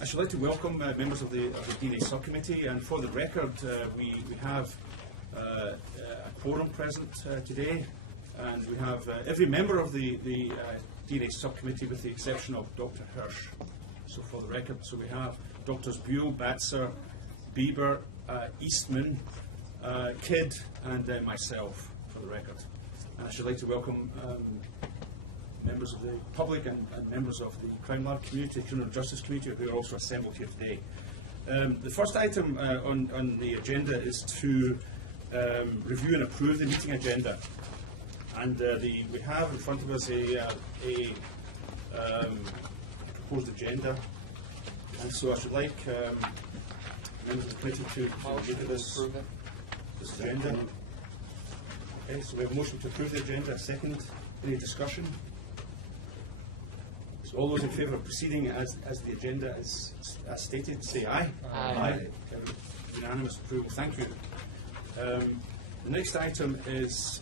I should like to welcome members of the DNA Subcommittee, and for the record, we have a quorum present today, and we have every member of the DNA Subcommittee with the exception of Dr. Hirsch. So for the record, so we have Drs. Buell, Batzer, Bieber, Eastman, Kidd, and myself, for the record. And I should like to welcome members of the public and members of the Crime Lab community, criminal justice community, who are also assembled here today. The first item on the agenda is to review and approve the meeting agenda. And we have in front of us a proposed agenda. And so I should like members of the committee to look at this agenda. Okay, so we have a motion to approve the agenda. A second. Any discussion? So all those in favour of proceeding as the agenda is stated, say aye. Aye. Unanimous approval. Thank you. The next item is,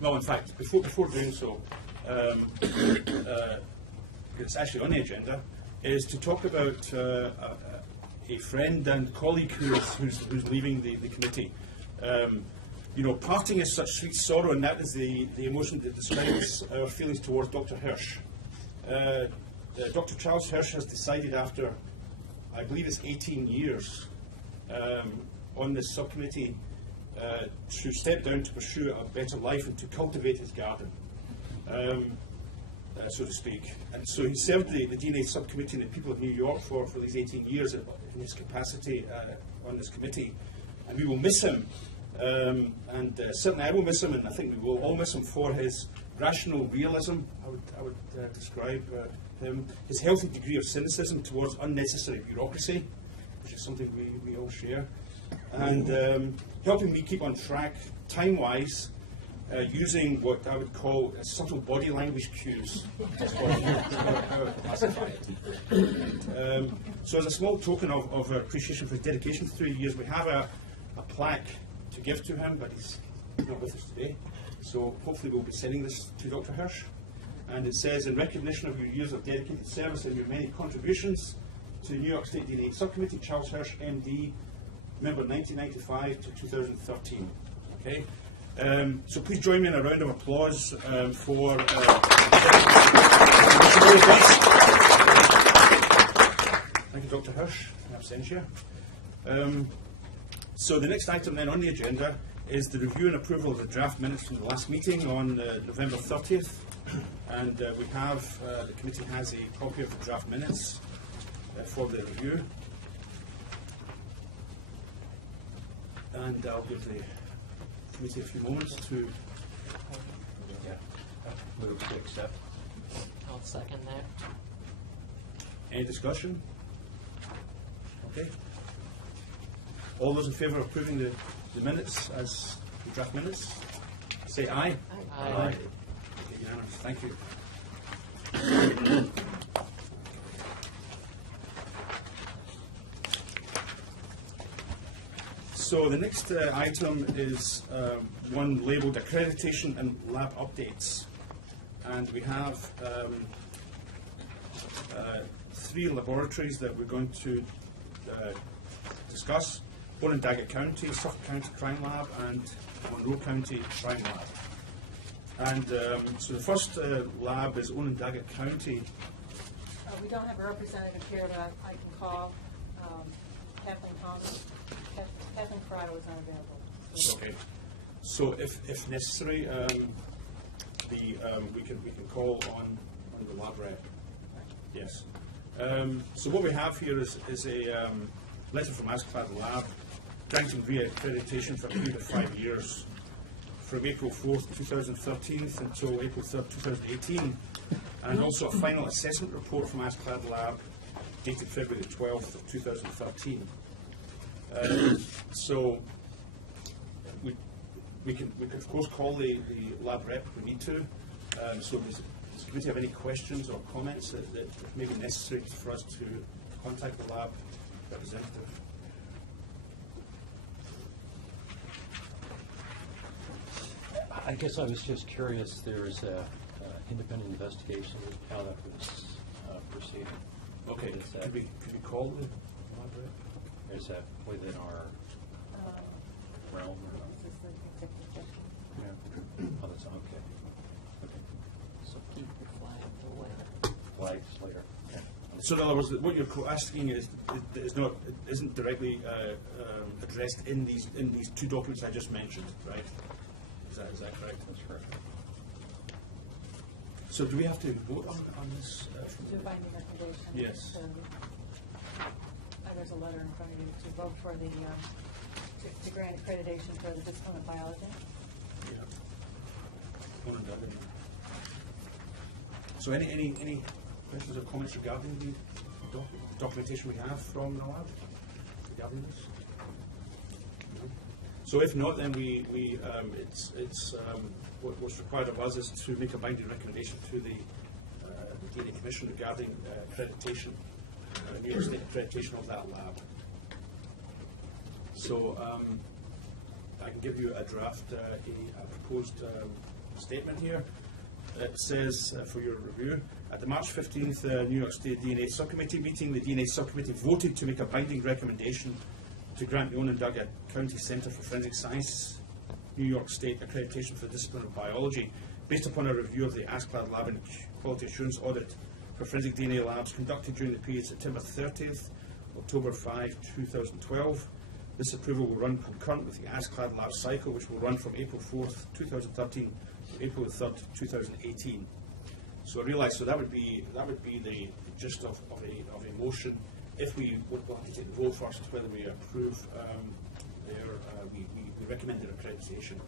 well, in fact, before doing so, it's actually on the agenda, is to talk about a friend and colleague who's leaving the committee. You know, parting is such sweet sorrow, and that is the emotion that describes our feelings towards Dr. Hirsch. Dr. Charles Hirsch has decided after, I believe it's 18 years on this subcommittee, to step down to pursue a better life and to cultivate his garden, so to speak. And so he served the DNA subcommittee and the people of New York for these 18 years in his capacity on this committee, and we will miss him. And certainly I will miss him, and I think we will all miss him for his rational realism, I would describe him, his healthy degree of cynicism towards unnecessary bureaucracy, which is something we all share, and helping me keep on track time-wise, using what I would call subtle body language cues. So as a small token of appreciation for his dedication for 3 years, we have a plaque to give to him, but he's not with us today. So hopefully we'll be sending this to Dr. Hirsch. And it says, in recognition of your years of dedicated service and your many contributions to the New York State DNA Subcommittee, Charles Hirsch, MD, member 1995 to 2013. Okay. So please join me in a round of applause for thank you, Dr. Hirsch, in absentia. So the next item then on the agenda is the review and approval of the draft minutes from the last meeting on November 30th. And we have, the committee has a copy of the draft minutes for the review. And I'll give the committee a few moments to move to accept. I'll second that. Any discussion? Okay. All those in favour of approving the minutes as the draft minutes, say aye. Aye. Okay, unanimous. Thank you. So the next item is one labelled accreditation and lab updates, and we have 3 laboratories that we're going to discuss. Onondaga County, Suffolk County Crime Lab, and Monroe County Crime Lab. And so the first lab is Onondaga County. We don't have a representative here, but I can call Kathleen Thomas. Kathleen Corrado is unavailable. Okay. So if necessary, we can call on the lab rep. Yes. So what we have here is a letter from Asclad Lab granting re-accreditation for a period of 5 years from April 4th, 2013 until April 3rd, 2018, and also a final assessment report from Asclad Lab dated February 12th of 2013. So we can of course call the lab rep if we need to. So does the committee have any questions or comments that may be necessary for us to contact the lab representative? I guess I was just curious, there is an independent investigation of how that was proceeding. Okay. that, Could we call the lab rep? is that within our realm or not? This is the executive session. Yeah. Oh, that's, okay. So keep your flag for later. Flags later. Yeah. So in other words, what you're asking isn't directly addressed in these two documents I just mentioned, right? Is that correct? That's correct. So do we have to vote on this? To binding recommendation. Yes. There's a letter in front of you to vote for the, to grant accreditation for the discipline of biology. Yeah. One and done. So any questions or comments regarding the documentation we have from the lab regarding this? No? So if not, then what's required of us is to make a binding recommendation to the DNA Commission regarding accreditation, New York State accreditation of that lab. So I can give you a draft, a proposed statement here. It says, for your review, at the March 15th New York State DNA Subcommittee meeting, the DNA Subcommittee voted to make a binding recommendation to grant the Onondaga County Centre for Forensic Science New York State accreditation for the discipline of biology, based upon a review of the ASCLD lab and quality assurance audit for forensic DNA labs conducted during the period September 30th, October 5, 2012. This approval will run concurrent with the ASCLD lab cycle, which will run from April 4th, 2013 to April 3rd, 2018. So I realise, so that would be the gist of a motion. If we would have to take the vote first, whether we approve we recommend their accreditation.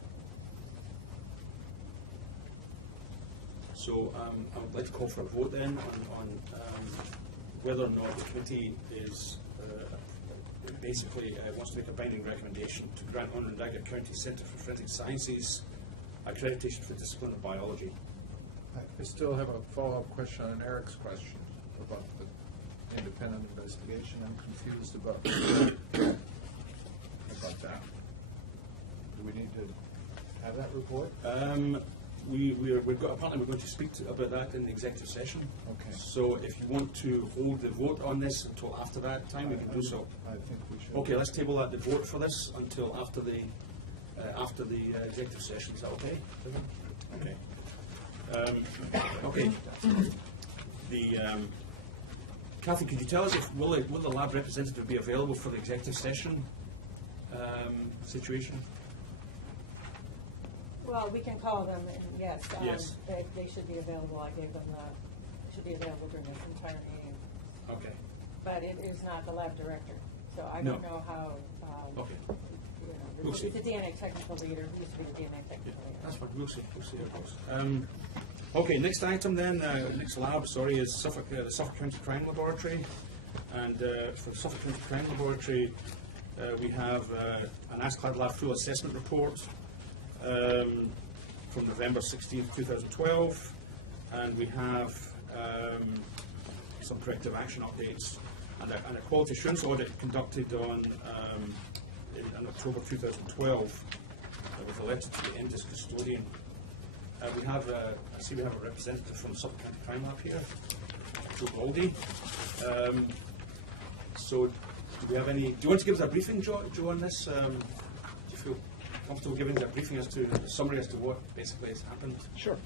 So I would like to call for a vote then on whether or not the committee is basically wants to make a binding recommendation to grant Onondaga County Centre for Forensic Sciences accreditation for the discipline of biology. I still have a follow-up question on Eric's question about the independent investigation. I'm confused about that. Do we need to have that report? Apparently we're going to speak about that in the executive session. Okay. So if you want to hold the vote on this until after that time, we can do so. I think we should. Okay, let's table the vote for this until after the executive session. Is that okay? Okay. Okay. Kathy, could you tell us if will the lab representative be available for the executive session situation? Well, we can call them, and yes, Yes. they should be available. I gave them should be available during this entire meeting. Okay. But it is not the lab director, so I No. don't know how. Okay. You We'll know, see. it's a DNA technical leader. He used to be the DNA technical leader. That's fine. We'll see. We'll see how it goes. Okay. Next item then. Next lab. Sorry, is the Suffolk County Crime Laboratory, and for the Suffolk County Crime Laboratory, we have an ASCLD lab full assessment report from November 16th, 2012, and we have some corrective action updates and a quality assurance audit conducted in October 2012 with a letter to the MDIS custodian. We have I see we have a representative from the Suffolk County Crime Lab here, Joe Baldy. So do we have any? Do you want to give us a briefing, Joe, on this? Do you feel comfortable giving us a briefing as to a summary as to what basically has happened? Sure.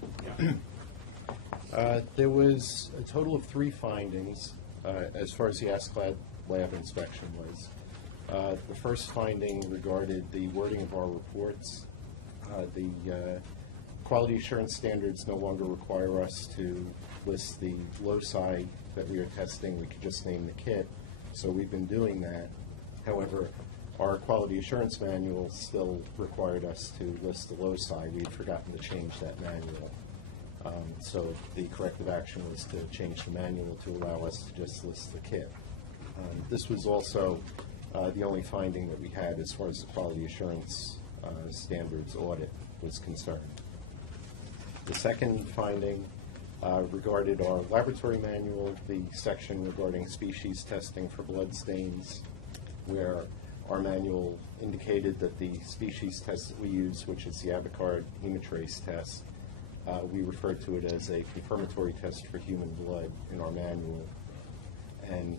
Yeah. There was a total of 3 findings as far as the ASCLD lab inspection was. The first finding regarded the wording of our reports. The quality assurance standards no longer require us to list the loci that we are testing. We could just name the kit. So we've been doing that. However, our quality assurance manual still required us to list the loci. We had forgotten to change that manual. So the corrective action was to change the manual to allow us to just list the kit. This was also the only finding that we had as far as the quality assurance standards audit was concerned. The second finding regarded our laboratory manual, the section regarding species testing for blood stains, where our manual indicated that the species test that we use, which is the Abicard hemotrace test, we refer to it as a confirmatory test for human blood in our manual. And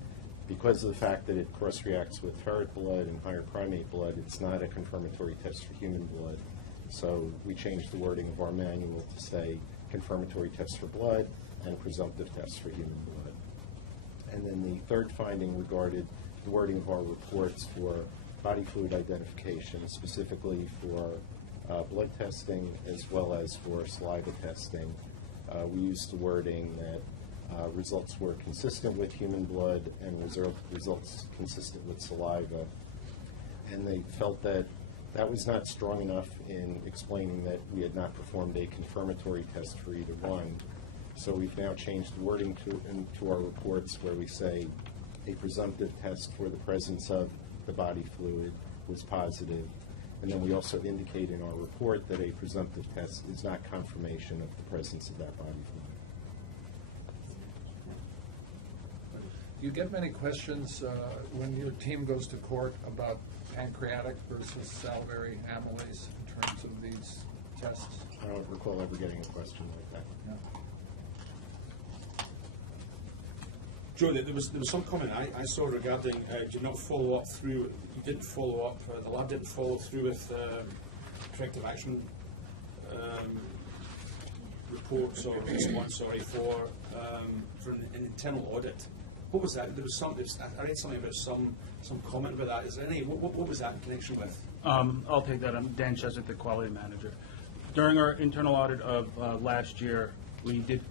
because of the fact that it cross-reacts with ferret blood and higher primate blood, it's not a confirmatory test for human blood. So we changed the wording of our manual to say confirmatory test for blood and presumptive test for human blood. And then the third finding regarded the wording of our reports for body fluid identification, specifically for blood testing as well as for saliva testing. We used the wording that results were consistent with human blood and results consistent with saliva. And they felt that that was not strong enough in explaining that we had not performed a confirmatory test for either one. So we've now changed the wording to our reports where we say a presumptive test for the presence of the body fluid was positive. And then we also indicate in our report that a presumptive test is not confirmation of the presence of that body fluid. Do you get many questions when your team goes to court about pancreatic versus salivary amylase in terms of these tests? I don't recall ever getting a question like that. Yeah. Joe, there was some comment I saw regarding did not follow up through. You didn't follow up. The lab didn't follow through with corrective action reports or response. For an internal audit. What was that? There was some. I read something about some comment about that. Is there any? What was that in connection with? I'll take that. I'm Dan Cheswick, the quality manager. During our internal audit of last year, we did.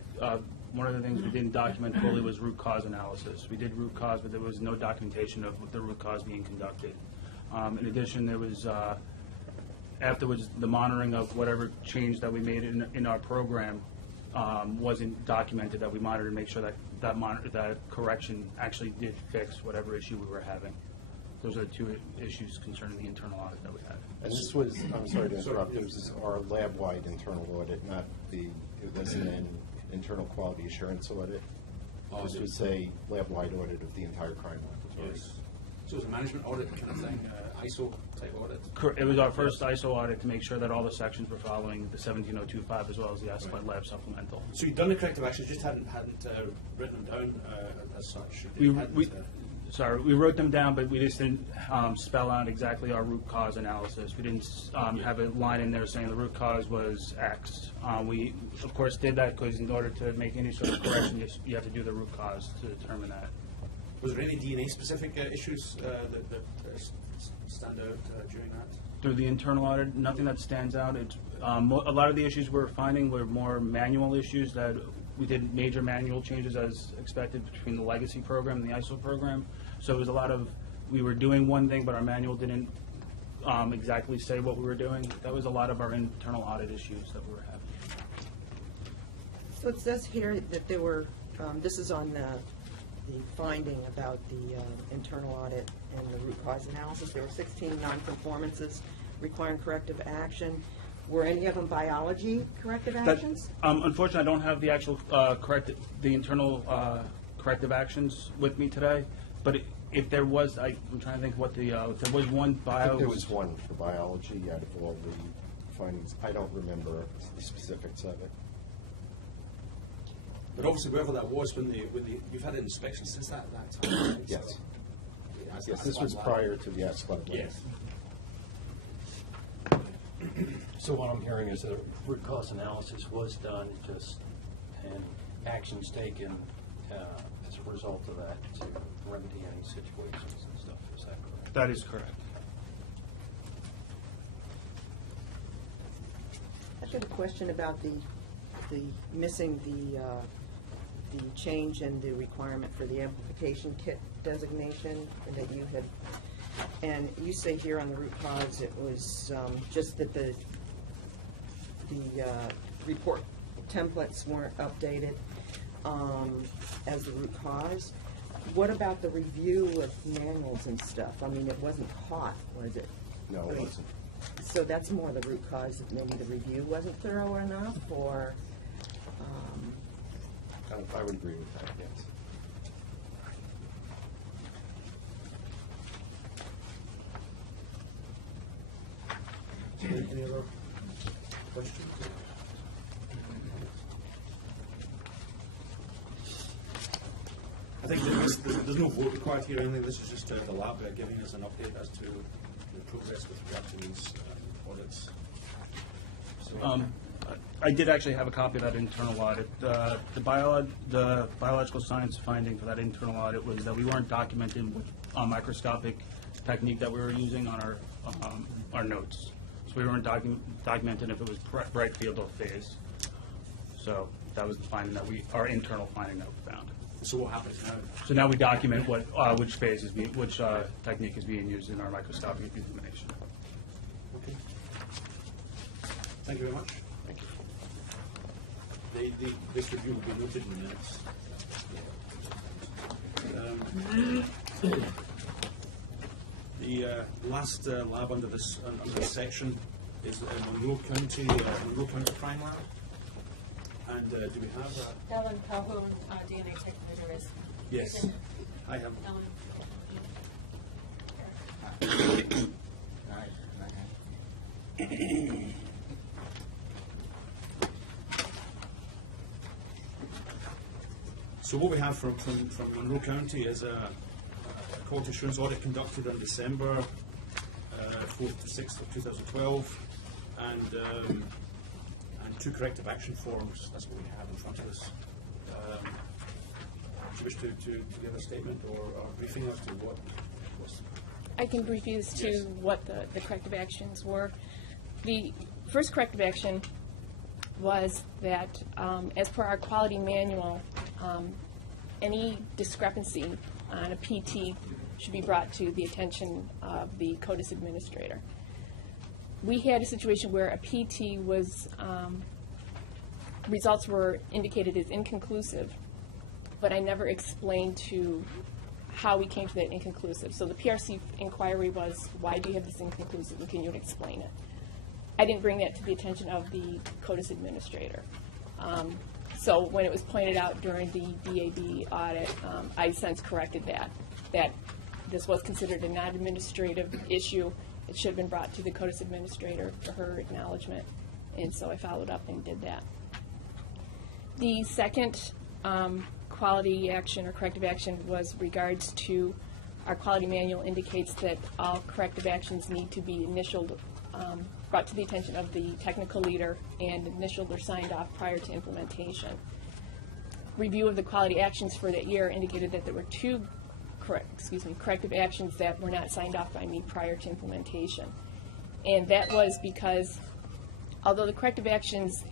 One of the things we didn't document fully was root cause analysis. We did root cause, but there was no documentation of the root cause being conducted. In addition, there was afterwards the monitoring of whatever change that we made in our program wasn't documented. That we monitored to make sure that that correction actually did fix whatever issue we were having. Those are the two issues concerning the internal audit that we had. And this was, I'm sorry to interrupt, it was our lab-wide internal audit, not it wasn't an internal quality assurance audit. This was a lab-wide audit of the entire crime laboratory. Yes. So it was a management audit kind of thing, ISO type audit. It was our first ISO audit to make sure that all the sections were following the 17025 as well as the ASCII lab supplemental. So you'd done the corrective actions, just hadn't written them down as such. We wrote them down, but we just didn't spell out exactly our root cause analysis. We didn't have a line in there saying the root cause was X. We, of course, did that because in order to make any sort of correction, you have to do the root cause to determine that. Was there any DNA-specific issues that stand out during that? Through the internal audit, nothing that stands out. It's, a lot of the issues we're finding were more manual issues that we did major manual changes as expected between the legacy program and the ISO program. So it was a lot of, we were doing one thing, but our manual didn't exactly say what we were doing. That was a lot of our internal audit issues that we were having. So it says here that there were, this is on the finding about the internal audit and the root cause analysis. There were 16 non-conformances requiring corrective action. Were any of them biology corrective actions? Unfortunately, I don't have the actual internal corrective actions with me today. But if there was, I'm trying to think what the if there was one bio. I think there was one for biology out of all the findings. I don't remember the specifics of it. But obviously, wherever that was, you've had an inspection since that time. Right? Yes. So, Yes, this was prior to the ASCII lab. Yes. So what I'm hearing is that root cause analysis was done, and actions taken as a result of that to remedy any situations and stuff. Is that correct? That is correct. I've got a question about the missing the change in the requirement for the amplification kit designation that you had, and you say here on the root cause it was just that the report templates weren't updated as the root cause. What about the review of manuals and stuff? I mean, it wasn't caught, was it? No, it wasn't. So that's more the root cause, that maybe the review wasn't thorough enough, or? I would agree with that, yes. Any other questions? I think that there's no vote required here or anything. This is just the lab giving us an update as to the progress with regard to these audits. So, I did actually have a copy of that internal audit. The biological science finding for that internal audit was that we weren't documenting what microscopic technique that we were using on our notes. So we weren't documenting if it was bright field or phase. So that was the finding that our internal finding that we found. so what happens now? So now we document which phase is which technique is being used in our microscopic examination. Okay. Thank you very much. Thank you. This review will be noted in the minutes. The last lab under this section is Monroe County Crime Lab. And do we have Ellen Calhoun, DNA technician is. yes, I have. Ellen. So what we have from Monroe County is a quality assurance audit conducted on December 4th to 6th of 2012, and 2 corrective action forms. That's what we have in front of us. Do you wish to give a statement or a briefing as to what was? I can brief you as to Yes. what the corrective actions were. The first corrective action was that, as per our quality manual, any discrepancy on a PT should be brought to the attention of the CODIS administrator. We had a situation where a PT was, results were indicated as inconclusive, but I never explained to how we came to that inconclusive. So the PRC inquiry was, why do you have this inconclusive, and can you explain it? I didn't bring that to the attention of the CODIS administrator. So when it was pointed out during the DAB audit, I since corrected that this was considered a non-administrative issue. It should have been brought to the CODIS administrator for her acknowledgement, and so I followed up and did that. The second quality action or corrective action was regards to our quality manual indicates that all corrective actions need to be initialed, brought to the attention of the technical leader and initialed or signed off prior to implementation. Review of the quality actions for that year indicated that there were 2 corrective actions that were not signed off by me prior to implementation. And that was because although the corrective actions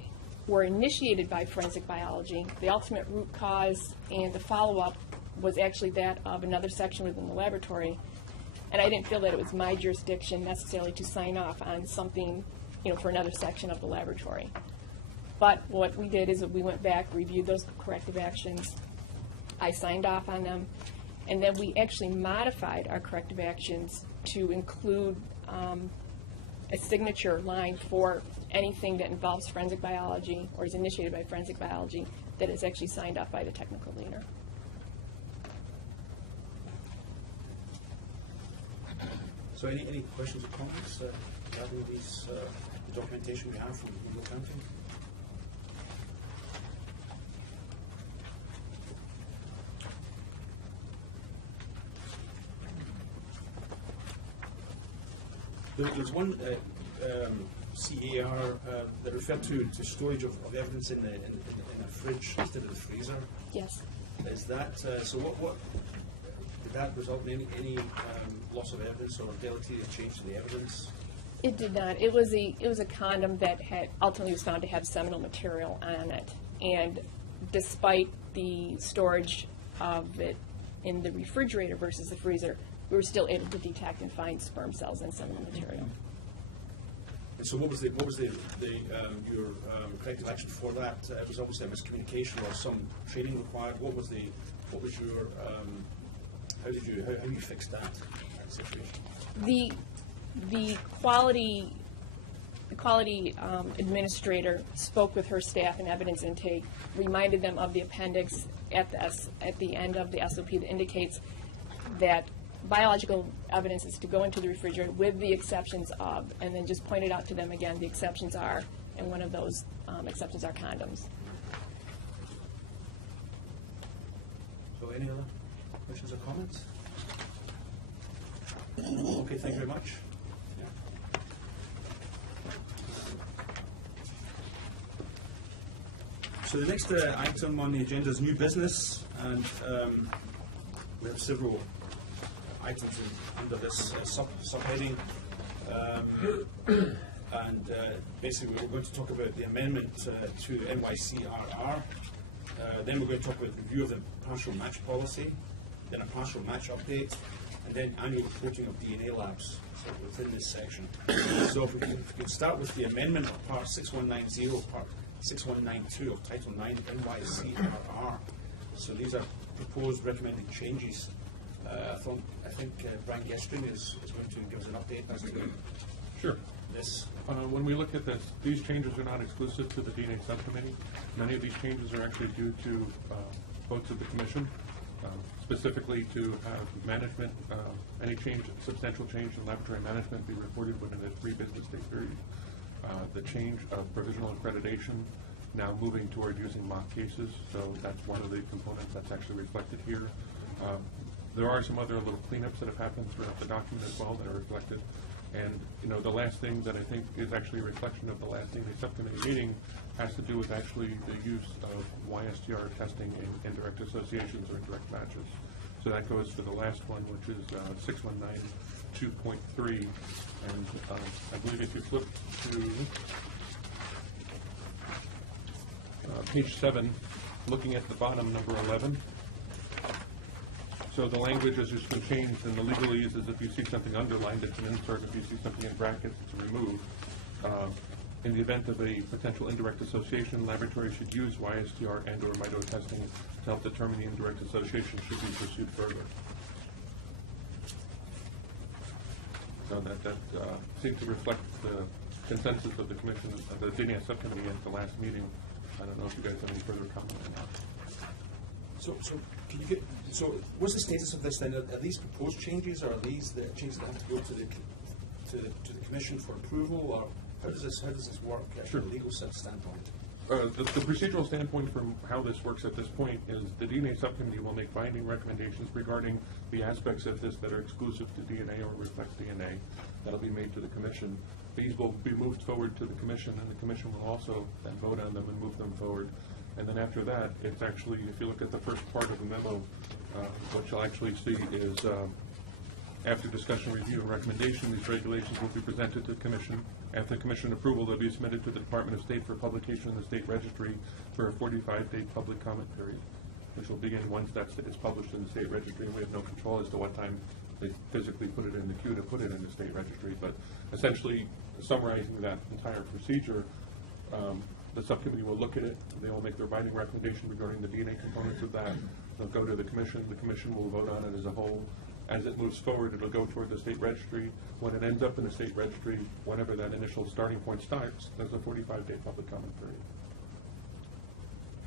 were initiated by forensic biology, the ultimate root cause and the follow-up was actually that of another section within the laboratory. And I didn't feel that it was my jurisdiction necessarily to sign off on something, for another section of the laboratory. But what we did is that we went back, reviewed those corrective actions, I signed off on them, and then we actually modified our corrective actions to include a signature line for anything that involves forensic biology or is initiated by forensic biology that is actually signed off by the technical leader. So any questions or comments regarding these the documentation we have from Monroe County? There's one CAR that referred to storage of evidence in a fridge instead of the freezer. Yes. Is that so? What did that result in any loss of evidence or ability to change the evidence? It did not. It was a condom that had ultimately was found to have seminal material on it, and despite the storage of it in the refrigerator versus the freezer, we were still able to detect and find sperm cells and seminal material. And so what was your corrective action for that? It was obviously a miscommunication or some training required. What was your how you fixed that situation? The quality administrator spoke with her staff and evidence intake, reminded them of the appendix at the end of the SOP that indicates that biological evidence is to go into the refrigerator with the exceptions of, and then just pointed out to them again the exceptions are, and one of those exceptions are condoms. So any other Questions or comments? Okay, thank you very much. Yeah. So the next item on the agenda is new business, and we have several items under this subheading. And basically, we're going to talk about the amendment to NYCRR. Then we're going to talk about review of the partial match policy, then a partial match update, and then annual reporting of DNA labs, so within this section. So if we can start with the amendment of Part 6190, Part 6192 of Title 9 NYCRR. So these are proposed recommended changes. I think Brian Gestrin is going to give us an update as to Sure. this. When we look at this, these changes are not exclusive to the DNA subcommittee. Many of these changes are actually due to votes of the commission, specifically to have management, any change, substantial change in laboratory management be reported within a 3 business day period. The change of provisional accreditation, now moving toward using mock cases, so that's one of the components that's actually reflected here. There are some other little cleanups that have happened throughout the document as well that are reflected. And, you know, the last thing that I think is actually a reflection of the last DNA subcommittee meeting has to do with actually the use of YSTR testing in indirect associations or indirect matches. So that goes for the last one, which is 6192.3. And I believe if you flip to page 7, looking at the bottom, number 11, so the language has just been changed, and the legalese is if you see something underlined, it's an insert. If you see something in brackets, it's a remove. In the event of a potential indirect association, laboratories should use YSTR and or MITO testing to help determine the indirect association should be pursued further. So that seemed to reflect the consensus of the commission, of the DNA subcommittee at the last meeting. I don't know if you guys have any further comment on that. So can you what's the status of this then? Are these proposed changes, or are these the changes that have to go to the commission for approval, or how does this work Sure. from a legal standpoint? The procedural standpoint from how this works at this point is the DNA subcommittee will make binding recommendations regarding the aspects of this that are exclusive to DNA or reflect DNA. That'll be made to the commission. These will be moved forward to the commission, and the commission will also then vote on them and move them forward. And then after that, it's actually, if you look at the first part of the memo, what you'll actually see is after discussion, review, and recommendation, these regulations will be presented to the commission. After commission approval, they'll be submitted to the Department of State for publication in the state registry for a 45-day public comment period, which will begin once that is published in the state registry, and we have no control as to what time they physically put it in the queue to put it in the state registry. But essentially, summarizing that entire procedure, the subcommittee will look at it. They will make their binding recommendation regarding the DNA components of that. They'll go to the commission. The commission will vote on it as a whole. As it moves forward, it'll go toward the state registry. When it ends up in the state registry, whenever that initial starting point starts, there's a 45-day public comment period.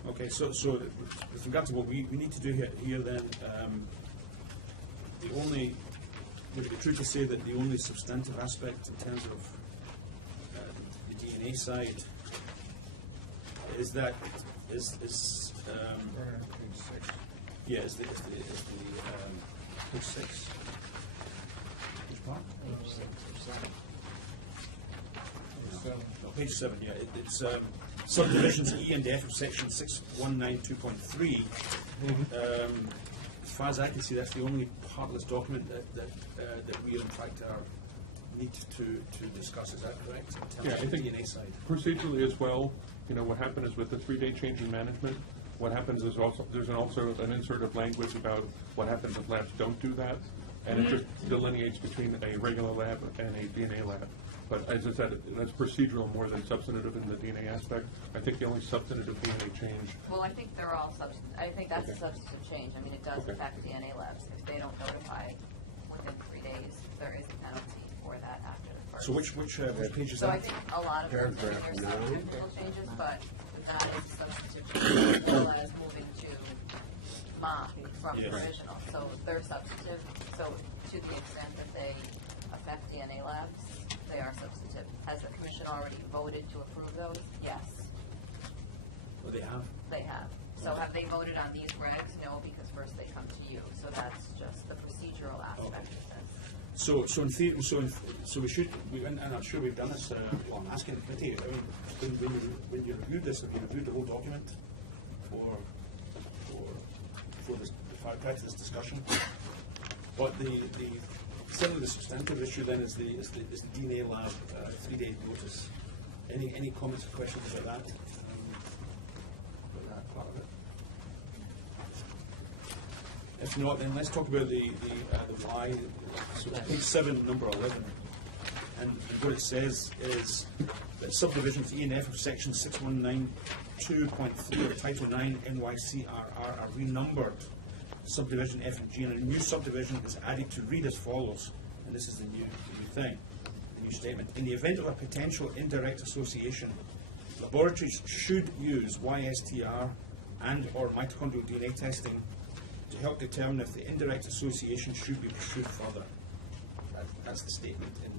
Okay, so with regard to what we need to do here then, would it be true to say that the only substantive aspect in terms of the DNA side is that is Page 6. yeah is the page 6. Which part? Page 7. No, page 7. Yeah, it's subdivisions E and F of section 6192.3. As far as I can see, that's the only part of this document that we in fact need to discuss. Is that correct? In Yeah, terms I of the think DNA side. procedurally as well, you know, what happened is with the 3-day change in management, what happens is there's also an insert of language about what happens if labs don't do that, and it just delineates between a regular lab and a DNA lab. But as I said, that's procedural more than substantive in the DNA aspect. I think the only substantive DNA change. Well, I think they're all I think that's a substantive change. I mean, it does Okay. affect DNA labs. If they don't notify within 3 days, there is a penalty for that after the first. So which page is So I that? think a lot of them Paragraph are 9. substantive little changes, but that is a substantive change, as well as moving to mock from Yes. provisional. So they're substantive. So to the extent that they affect DNA labs, they are substantive. Has the commission already voted to approve those? Yes, Oh, they have. they have. So have they voted on these regs? No, because first they come to you. So that's just the procedural aspect of this. So in theory, so we should, and I'm sure we've done this, well, I'm asking the committee, I mean, when you reviewed this, have you reviewed the whole document for this, prior to this discussion? But certainly the substantive issue then is the DNA lab 3-day notice. Any comments or questions about that? About that part of it? If not, then let's talk about the why. So page 7, number 11. And what it says is that subdivisions E and F of section 619.2.3 of Title 9 NYCRR are renumbered subdivision F and G, and a new subdivision is added to read as follows. And this is the new thing, the new statement. In the event of a potential indirect association, laboratories should use YSTR and or mitochondrial DNA testing to help determine if the indirect association should be pursued further. That's the statement in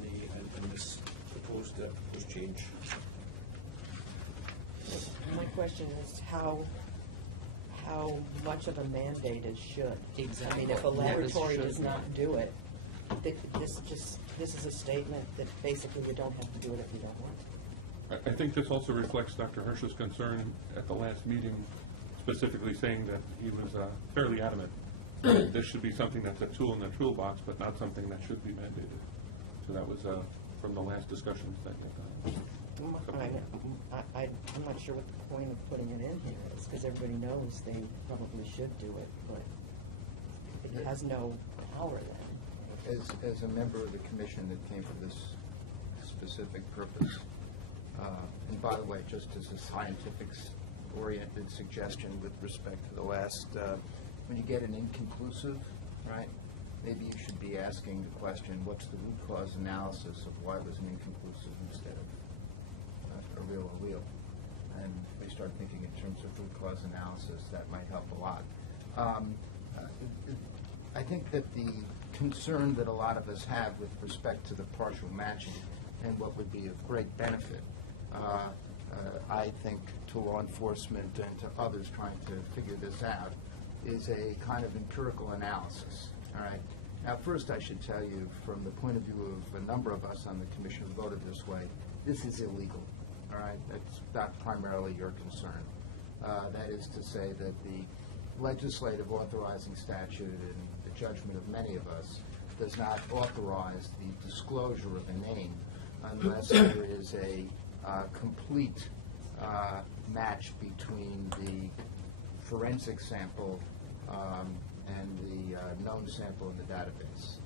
this proposed change. My question is how much of a mandate is should? I mean, if a laboratory does not do it, this is a statement that basically you don't have to do it if you don't want to. I think this also reflects Dr. Hirsch's concern at the last meeting, specifically saying that he was fairly adamant that this should be something that's a tool in the toolbox, but not something that should be mandated. So that was from the last discussions that I'm not sure what the point of putting it in here is, because everybody knows they probably should do it, but it has no power then. As a member of the commission that came for this specific purpose, and by the way, just as a scientific-oriented suggestion with respect to the last, when you get an inconclusive, right, maybe you should be asking the question, what's the root cause analysis of why it was an inconclusive instead of a real allele? And we start thinking in terms of root cause analysis, that might help a lot. I think that the concern that a lot of us have with respect to the partial matching and what would be of great benefit, I think, to law enforcement and to others trying to figure this out, is a kind of empirical analysis. All right. Now, first, I should tell you, from the point of view of a number of us on the commission who voted this way, this is illegal. All right. That's not primarily your concern. That is to say that the legislative authorizing statute, in the judgment of many of us, does not authorize the disclosure of a name unless there is a complete match between the forensic sample and the known sample in the database.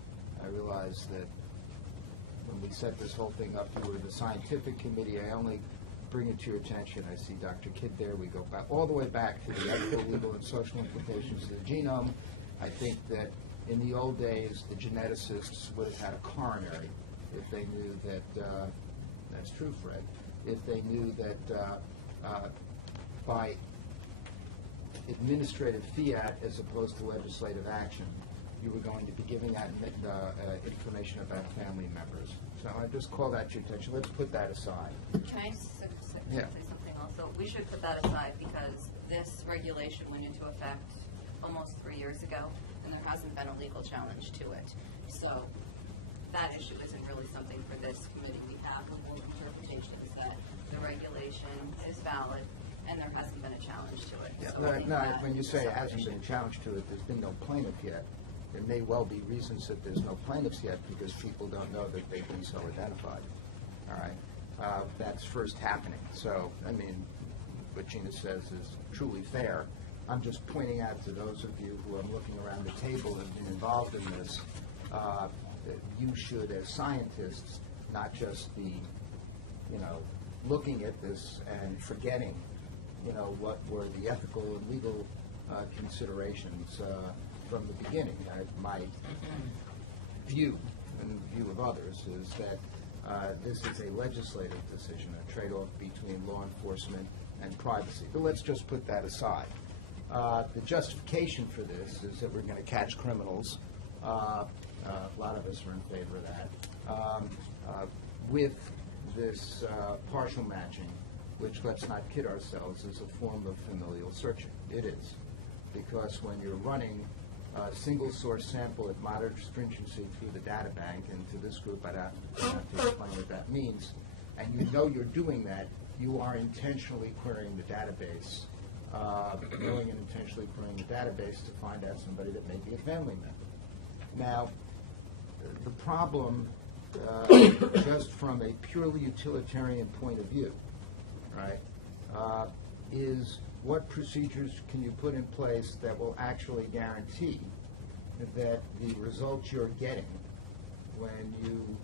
I realize that when we set this whole thing up, you were the scientific committee. I only bring it to your attention. I see Dr. Kidd there. We go back all the way back to the ethical, legal, and social implications of the genome. I think that in the old days, the geneticists would have had a coronary if they knew that, that's true, Fred, if they knew that by administrative fiat as opposed to legislative action, you were going to be giving out information about family members. So I just call that to your attention. Let's put that aside. Can I say something also? We should put that aside because this regulation went into effect almost 3 years ago, and there hasn't been a legal challenge to it. So that issue isn't really something for this committee. We have the whole interpretations that the regulation is valid, and there hasn't been a challenge to it. Yeah, So when you say it hasn't been a challenge to it, there's been no plaintiff yet. There may well be reasons that there's no plaintiffs yet because people don't know that they've been so identified. All right? That's first happening. So, I mean, what Gina says is truly fair. I'm just pointing out to those of you who are looking around the table and have been involved in this, that you should, as scientists, not just be, looking at this and forgetting, what were the ethical and legal considerations from the beginning. My view, and the view of others, is that this is a legislative decision, a trade-off between law enforcement and privacy. But let's just put that aside. The justification for this is that we're going to catch criminals. A lot of us are in favor of that. With this partial matching, which, let's not kid ourselves, is a form of familial searching. It is. Because when you're running a single source sample at moderate stringency through the data bank, and to this group I'd have to explain what that means, and you know you're doing that, you are intentionally querying the database, knowing and intentionally querying the database to find out somebody that may be a family member. Now, the problem, just from a purely utilitarian point of view, right, is what procedures can you put in place that will actually guarantee that the results you're getting when you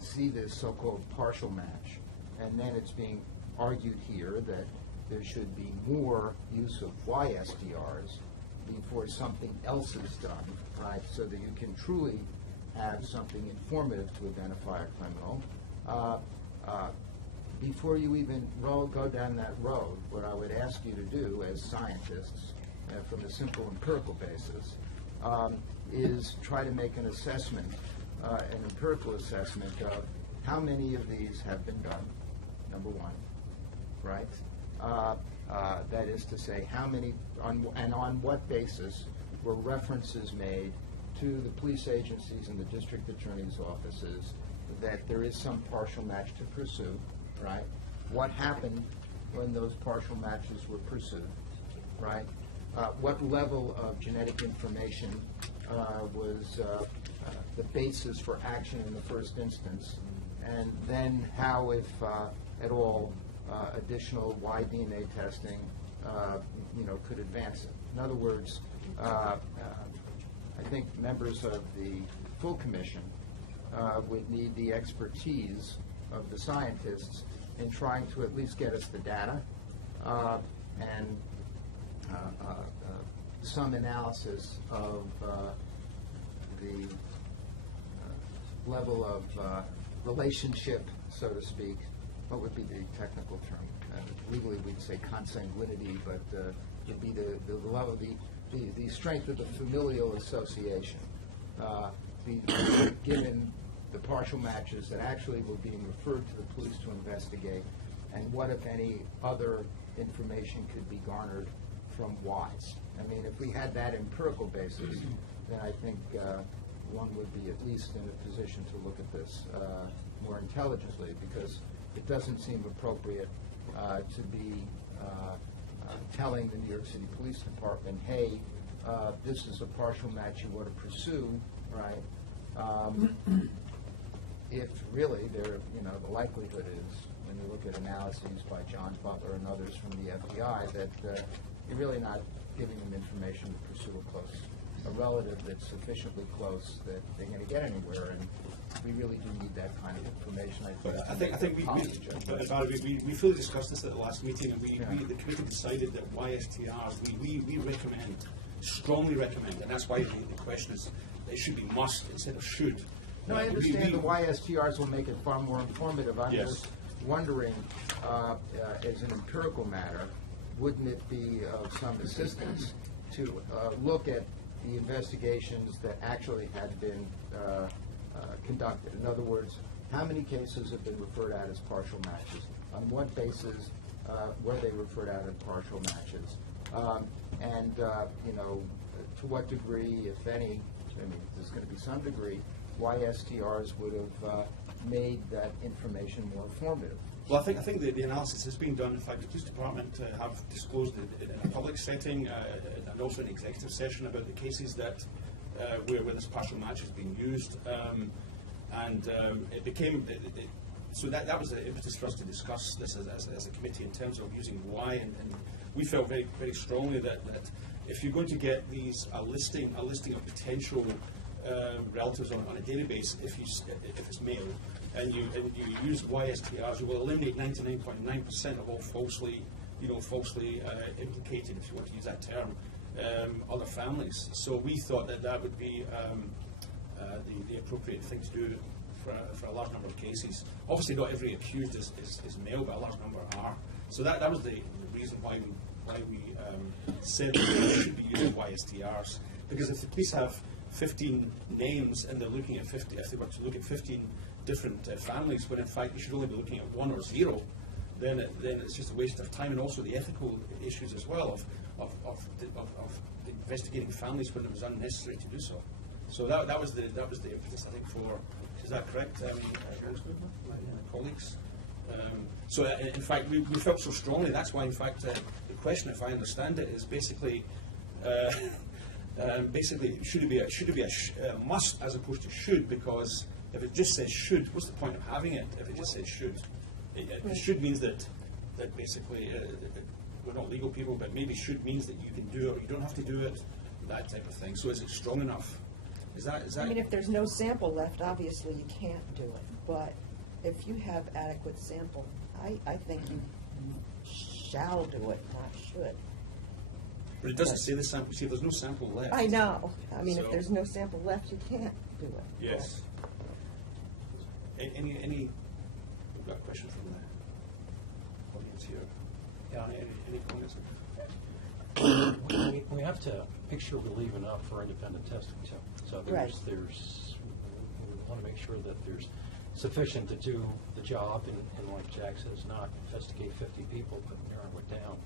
see this so-called partial match, and then it's being argued here that there should be more use of YSDRs before something else is done, right, so that you can truly have something informative to identify a criminal. Before you even go down that road, what I would ask you to do as scientists, from a simple empirical basis, is try to make an assessment, an empirical assessment of how many of these have been done, number one, right? That is to say, how many, and on what basis were references made to the police agencies and the district attorney's offices that there is some partial match to pursue, right? What happened when those partial matches were pursued, right? What level of genetic information was the basis for action in the first instance, and then how, if at all, additional Y-DNA testing, could advance it. In other words, I think members of the full commission would need the expertise of the scientists in trying to at least get us the data and some analysis of the level of relationship, so to speak. What would be the technical term? Legally, we'd say consanguinity, but it'd be the level of the strength of the familial association, given the partial matches that actually were being referred to the police to investigate, and what, if any, other information could be garnered from Ys. I mean, if we had that empirical basis, then I think one would be at least in a position to look at this more intelligently, because it doesn't seem appropriate to be telling the New York City Police Department, hey, this is a partial match you want to pursue, right? If really the likelihood is, when you look at analyses by John Butler and others from the FBI, that you're really not giving them information to pursue a relative that's sufficiently close that they're going to get anywhere, and we really do need that kind of information. I think we fully discussed this at the last meeting, and the committee decided that YSTRs, we recommend, strongly recommend, and that's why the question is, they should be must instead of should. No, I understand the YSTRs will make it far more informative. I'm just wondering, as an empirical matter, wouldn't it be of some assistance to look at the investigations that actually had been conducted? In other words, how many cases have been referred out as partial matches? On what basis were they referred out as partial matches? And to what degree, if any, I mean, there's going to be some degree, YSTRs would have made that information more informative. Well, I think the analysis has been done. In fact, the police department have disclosed it in a public setting and also in executive session about the cases that where this partial match has been used, and it became so that was the impetus for us to discuss this as a committee in terms of using Y, and we felt very, very strongly that if you're going to get a listing of potential relatives on a database, if it's male, and you use YSTRs, you will eliminate 99.9% of all falsely implicated, if you want to use that term, other families. So we thought that would be the appropriate thing to do for a large number of cases. Obviously, not every accused is male, but a large number are. So that was the reason why we said that we should be using YSTRs, because if the police have 15 names and they're looking at 50, if they were to look at 15 different families, when in fact you should only be looking at 1 or 0, then it's just a waste of time, and also the ethical issues as well of investigating families when it was unnecessary to do so. So that was the impetus, I think, for, is that correct? My colleagues. So in fact, we felt so strongly. That's why, in fact, the question, if I understand it, is basically should it be a must as opposed to should? Because if it just says should, what's the point of having it? If it just says should, it should means that basically we're not legal people, but maybe should means that you can do it or you don't have to do it, that type of thing. So is it strong enough? Is that? I mean, if there's no sample left, obviously you can't do it. But if you have adequate sample, I think you shall do it, not should. But it doesn't say the sample. See, there's no sample left. I know. I mean, So- if there's no sample left, you can't do it. Yes. Any? We've got a question from the audience here. Yeah. Any comments? We have to make sure we leave enough for independent testing too. So Right. we want to make sure that there's sufficient to do the job, and like Jack says, not investigate 50 people, but narrow it down.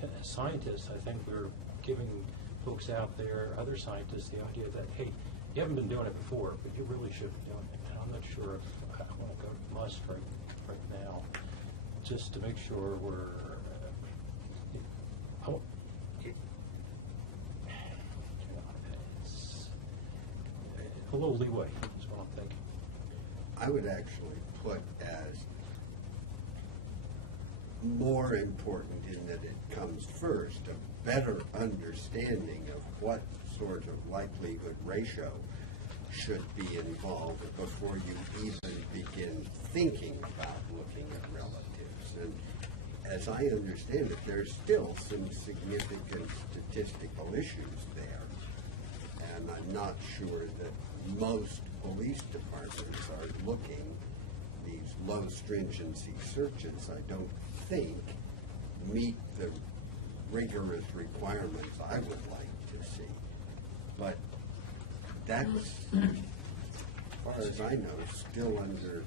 As scientists, I think we're giving folks out there, other scientists, the idea that, hey, you haven't been doing it before, but you really should be doing it. And I'm not sure if I want to go to must right now, just to make sure we're it's a little leeway is what I'm thinking. I would actually put as more important in that it comes first, a better understanding of what sort of likelihood ratio should be involved before you even begin thinking about looking at relatives. And as I understand it, there's still some significant statistical issues there. And I'm not sure that most police departments are looking these low stringency searches. I don't think meet the rigorous requirements I would like to see. But that's, as far as I know, still under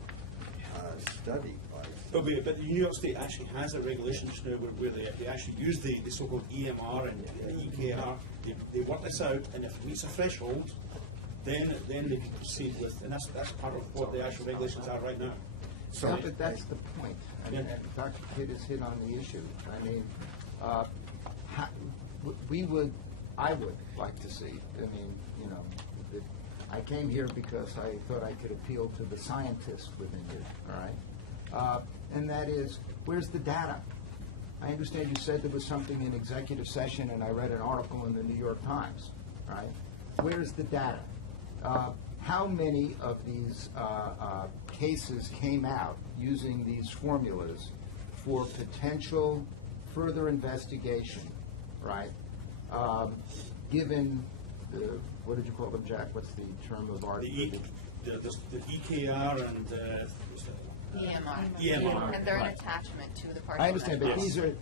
study by. But New York State actually has a regulation just now where they actually use the so-called EMR and EKR. They work this out, and if it meets a threshold, then they can proceed with, and that's part of what the actual regulations are right now. So, yeah, but that's the point. And Dr. Kidd has hit on the issue. I mean, I would like to see, I mean, you know, I came here because I thought I could appeal to the scientists within you, all right? And that is, where's the data? I understand you said there was something in executive session, and I read an article in the New York Times, right? Where's the data? How many of these cases came out using these formulas for potential further investigation, right? Given the, what did you call them, Jack? What's the term of art? The EKR and EMR. And they're an attachment to the partial. I understand, but measure. these are,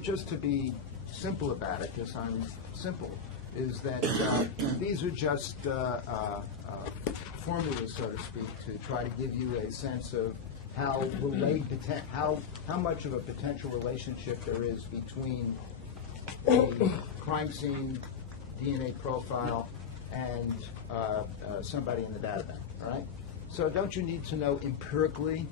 just to be simple about it, because I'm simple, is that these are just formulas, so to speak, to try to give you a sense of how much of a potential relationship there is between a crime scene DNA profile and somebody in the data bank, all right? So don't you need to know empirically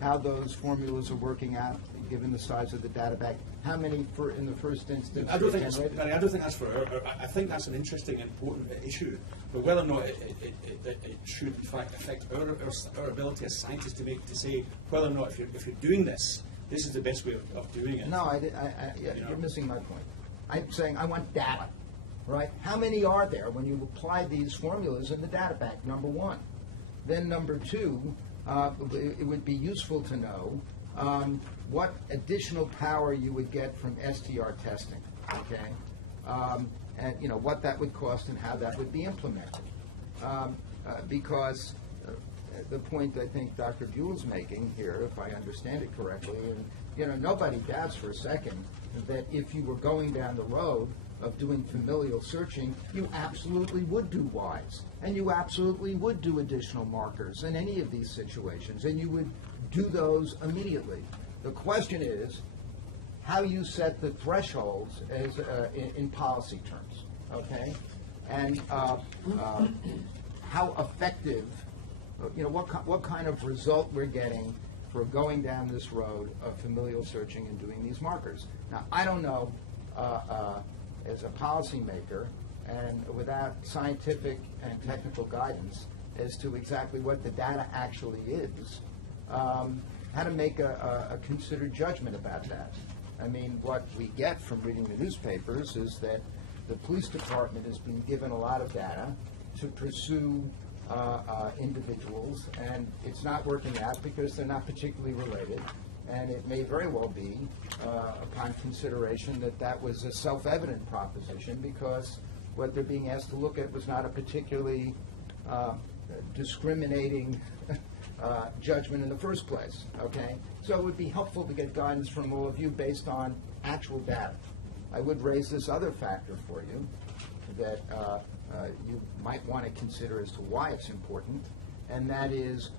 how those formulas are working out, given the size of the data bank? How many, in the first instance, I don't think that's for. I think that's an interesting and important issue. But whether or not it should in fact affect our ability as scientists to say whether or not if you're doing this is the best way of doing it. No, you're missing my point. I'm saying I want data, right? How many are there when you apply these formulas in the data bank, number one? Then number two, it would be useful to know what additional power you would get from STR testing, okay? And, you know, what that would cost and how that would be implemented. Because the point I think Dr. Buell's making here, if I understand it correctly, and, you know, nobody doubts for a second that if you were going down the road of doing familial searching, you absolutely would do WISE, and you absolutely would do additional markers in any of these situations, and you would do those immediately. The question is how you set the thresholds as in policy terms, okay? And how effective, what kind of result we're getting for going down this road of familial searching and doing these markers. Now, I don't know, as a policymaker, and without scientific and technical guidance as to exactly what the data actually is, how to make a considered judgment about that. I mean, what we get from reading the newspapers is that the police department has been given a lot of data to pursue individuals, and it's not working out because they're not particularly related. And it may very well be, upon consideration, that that was a self-evident proposition because what they're being asked to look at was not a particularly discriminating judgment in the first place, okay? So it would be helpful to get guidance from all of you based on actual data. I would raise this other factor for you that you might want to consider as to why it's important, and that is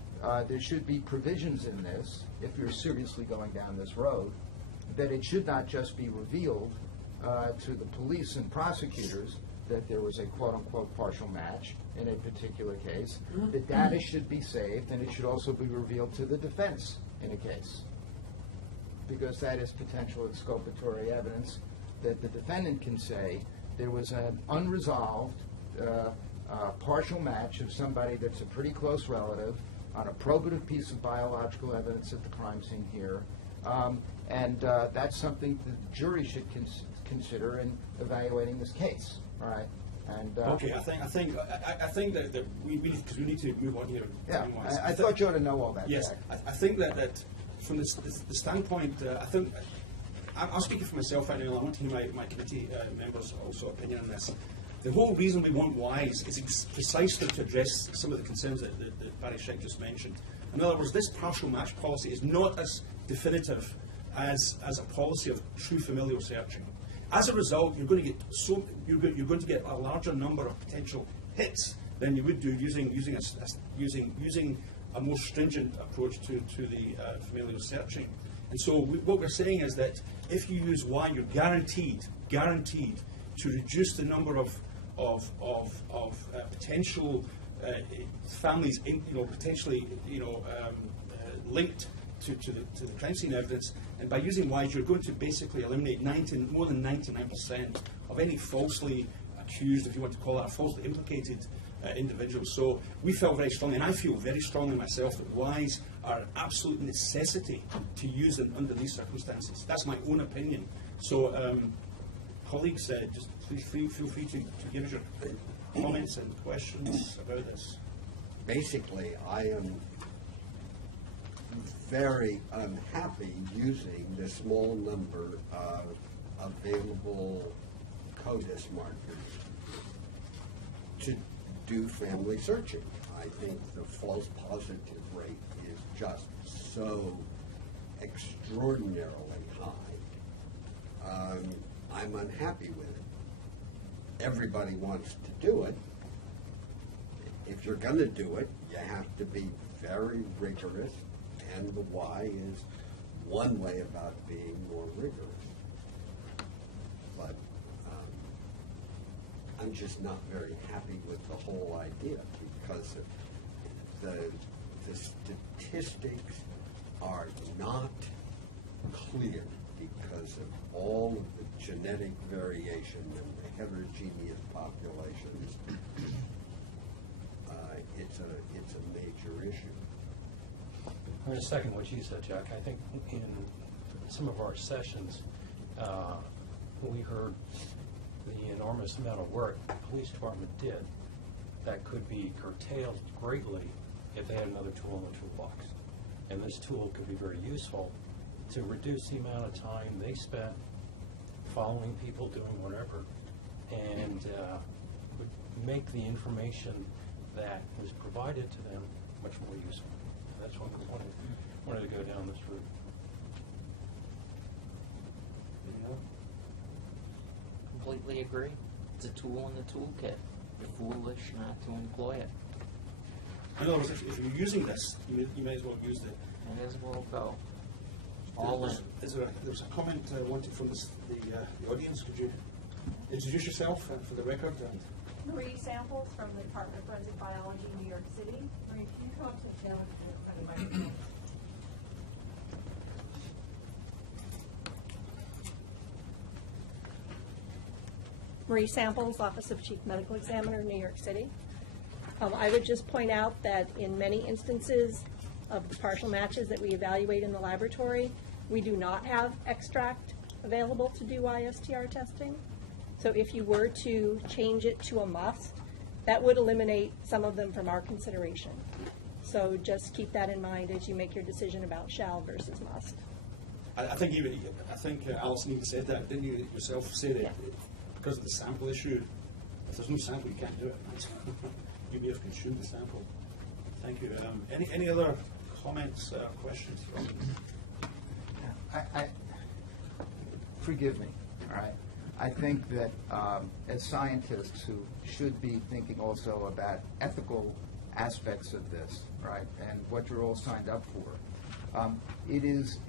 there should be provisions in this, if you're seriously going down this road, that it should not just be revealed to the police and prosecutors that there was a quote-unquote partial match in a particular case. The data should be saved, and it should also be revealed to the defense in a case, because that is potential exculpatory evidence that the defendant can say there was an unresolved partial match of somebody that's a pretty close relative on a probative piece of biological evidence at the crime scene here, and that's something the jury should consider in evaluating this case. All right. And okay, I think that we need to move on here. Yeah, I thought you ought to know all that. Yes, I think that from the standpoint, I think I'm speaking for myself anyway. I want to hear my committee members' also opinion on this. The whole reason we want WISE is precisely to address some of the concerns that Barry Scheck just mentioned. In other words, this partial match policy is not as definitive as a policy of true familial searching. As a result, you're going to get a larger number of potential hits than you would do using a more stringent approach to the familial searching. And so what we're saying is that if you use WISE, you're guaranteed to reduce the number of potential families, potentially linked to the crime scene evidence. And by using WISE, you're going to basically eliminate more than 99% of any falsely accused, if you want to call it, falsely implicated individuals. So we felt very strongly, and I feel very strongly myself, that WISE are an absolute necessity to use them under these circumstances. That's my own opinion. So, colleagues, just please feel free to give us your comments and questions about this. Basically, I am very unhappy using the small number of available CODIS markers to do family searching. I think the false positive rate is just so extraordinarily high. I'm unhappy with it. Everybody wants to do it. If you're going to do it, you have to be very rigorous, and the why is one way about being more rigorous. But I'm just not very happy with the whole idea because the statistics are not clear because of all of the genetic variation and the heterogeneous populations. It's a major issue. I'm going to second what you said, Jack. I think in some of our sessions, we heard the enormous amount of work the police department did that could be curtailed greatly if they had another tool in the toolbox. And this tool could be very useful to reduce the amount of time they spent following people doing whatever, and would make the information that was provided to them much more useful. That's why we wanted to go down this route. completely agree. It's a tool in the toolkit. You're foolish not to employ it. In other words, if you're using this, you may as well use the. Might as well go all in. There's a comment wanted from the audience. Could you introduce yourself for the record? And Marie Samples from the Department of Forensic Biology, New York City. Marie, can you come up to the tail of the microphone? Marie Samples, Office of Chief Medical Examiner, New York City. I would just point out that in many instances of the partial matches that we evaluate in the laboratory, we do not have extract available to do ISTR testing. So if you were to change it to a must, that would eliminate some of them from our consideration. So just keep that in mind as you make your decision about shall versus must. I think Alison even said that, didn't you yourself? Say that Yeah. because of the sample issue, if there's no sample, you can't do it. You may have consumed the sample. Thank you. Any other comments, questions? Forgive me, all right? I think that as scientists who should be thinking also about ethical aspects of this, right, and what you're all signed up for, it is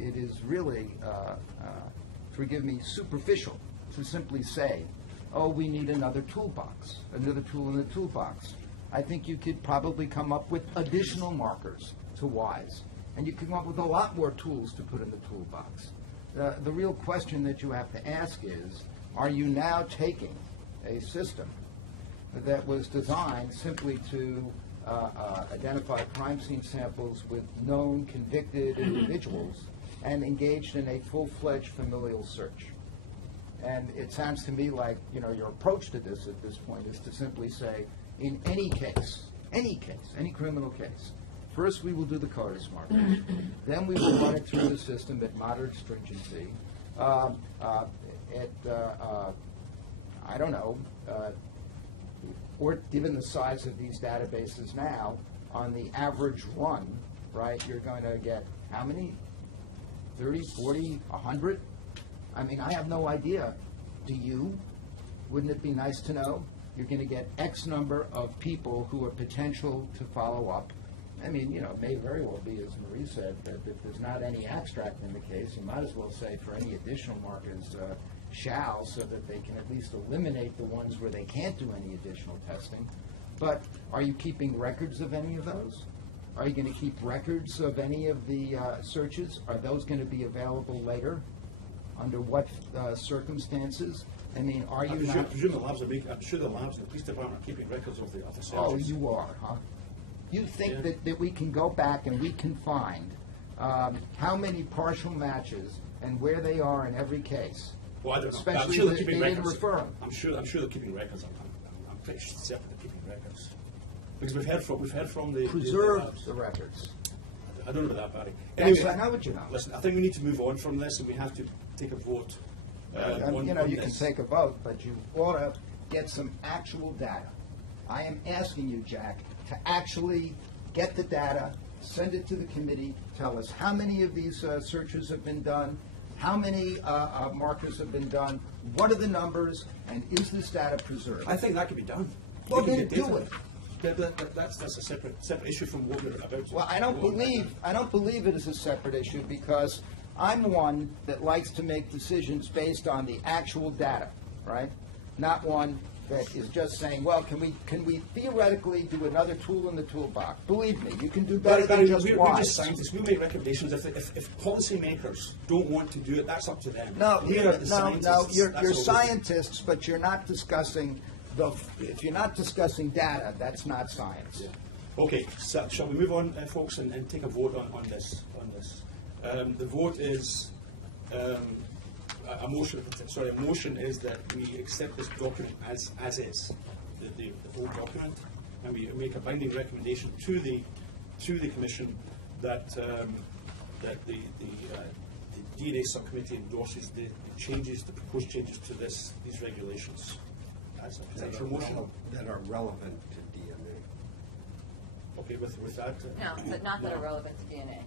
really, forgive me, superficial to simply say, oh, we need another toolbox, another tool in the toolbox. I think you could probably come up with additional markers to WISE, and you can come up with a lot more tools to put in the toolbox. The real question that you have to ask is, are you now taking a system that was designed simply to identify crime scene samples with known convicted individuals and engaged in a full-fledged familial search? And it sounds to me like, your approach to this at this point is to simply say, in any case, any criminal case, first we will do the CODIS markers, then we will run it through the system at moderate stringency, I don't know, or given the size of these databases now, on the average run, right, you're going to get how many? 30, 40, 100? I mean, I have no idea. Do you? Wouldn't it be nice to know? You're going to get X number of people who are potential to follow up. I mean, it may very well be, as Marie said, that if there's not any abstract in the case, you might as well say for any additional markers, shall, so that they can at least eliminate the ones where they can't do any additional testing. But are you keeping records of any of those? Are you going to keep records of any of the searches? Are those going to be available later? Under what circumstances? I mean, are you not... I'm sure the labs and the police department are keeping records of the searches. Oh, you are, huh? You think that we can go back and we can find how many partial matches and where they are in every case? Well, I don't know. Especially I'm sure they're if keeping they didn't records. refer them. I'm sure they're keeping records. I'm pretty certain they're keeping records. Because we've heard from the Preserve labs. the records. I don't know about that, Barry. Yes, I know what you know. Listen, I think we need to move on from this, and we have to take a vote. On you can this. take a vote, but you ought to get some actual data. I am asking you, Jack, to actually get the data, send it to the committee, tell us how many of these searches have been done, how many markers have been done, what are the numbers, and is this data preserved? I think that could be done. Well, We can then get do data. it. That's a separate issue from what we're about to. Well, I don't believe it is a separate issue, because I'm one that likes to make decisions based on the actual data, right? Not one that is just saying, well, can we theoretically do another tool in the toolbox? Believe me, you can do better than just we're WISE. just scientists. We make recommendations. If policymakers don't want to do it, that's up to them. No, We are the scientists. you're That's all we do. scientists, but you're not discussing if you're not discussing data, that's not science. Yeah. Okay, so shall we move on, folks, and take a vote on this? The vote is a motion. Sorry, a motion is that we accept this document as is, the whole document, and we make a binding recommendation to the commission that the DNA subcommittee endorses the proposed changes to these regulations. Is that your motion? That are relevant to DNA. Okay, with that. No, but not that are relevant to DNA.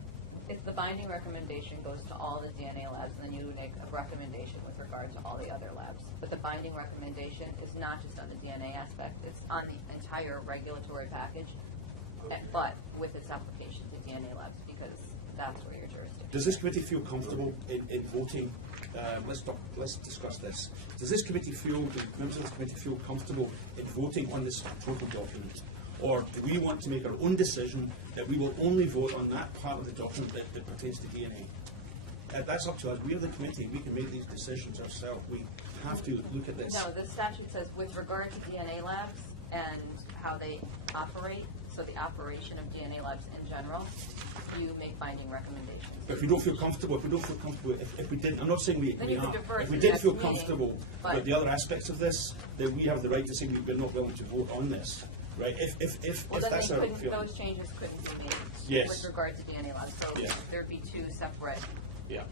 If the binding recommendation goes to all the DNA labs, then you would make a recommendation with regard to all the other labs. But the binding recommendation is not just on the DNA aspect, it's on the entire regulatory package, but with its application to DNA labs, because that's where your jurisdiction. Does this committee feel comfortable in voting? Let's discuss this. Does this committee feel, do members of this committee feel comfortable in voting on this total document? Or do we want to make our own decision that we will only vote on that part of the document that pertains to DNA? That's up to us. We are the committee. We can make these decisions ourselves. We have to look at this. No, the statute says with regard to DNA labs and how they operate, so the operation of DNA labs in general, you make binding recommendations. But if we don't feel comfortable, if we didn't, I'm not saying Then you can defer if to we the didn't next feel meeting, comfortable but- with the other aspects of this, then we have the right to say we're not willing to vote on this, right? If Well, then that's our feeling. those changes couldn't be made Yes. with regard to DNA labs, so Yeah. there'd be two separate. Yeah.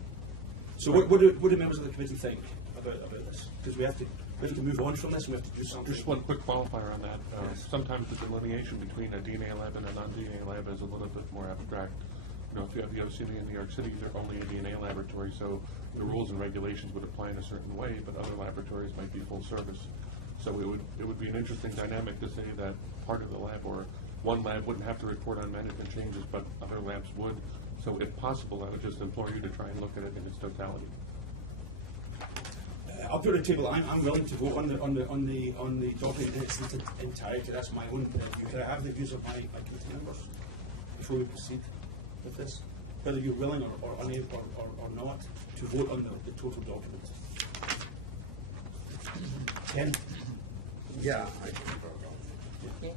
So what do members of the committee think about this? Because we have to move on from this, and we have to do something. Just one quick qualifier on that. Yes. Sometimes the delineation between a DNA lab and a non-DNA lab is a little bit more abstract. You know, if you have a city in New York City, they're only a DNA laboratory, so the rules and regulations would apply in a certain way, but other laboratories might be full service. So it would be an interesting dynamic to say that part of the lab or one lab wouldn't have to report on management changes, but other labs would. So if possible, I would just implore you to try and look at it in its totality. I'll put it on the table. I'm willing to vote on the document in its entirety. That's my own view. Can I have the views of my committee members before we proceed with this? Whether you're willing or unable or not to vote on the total document. Ken? Yeah, I can vote on it.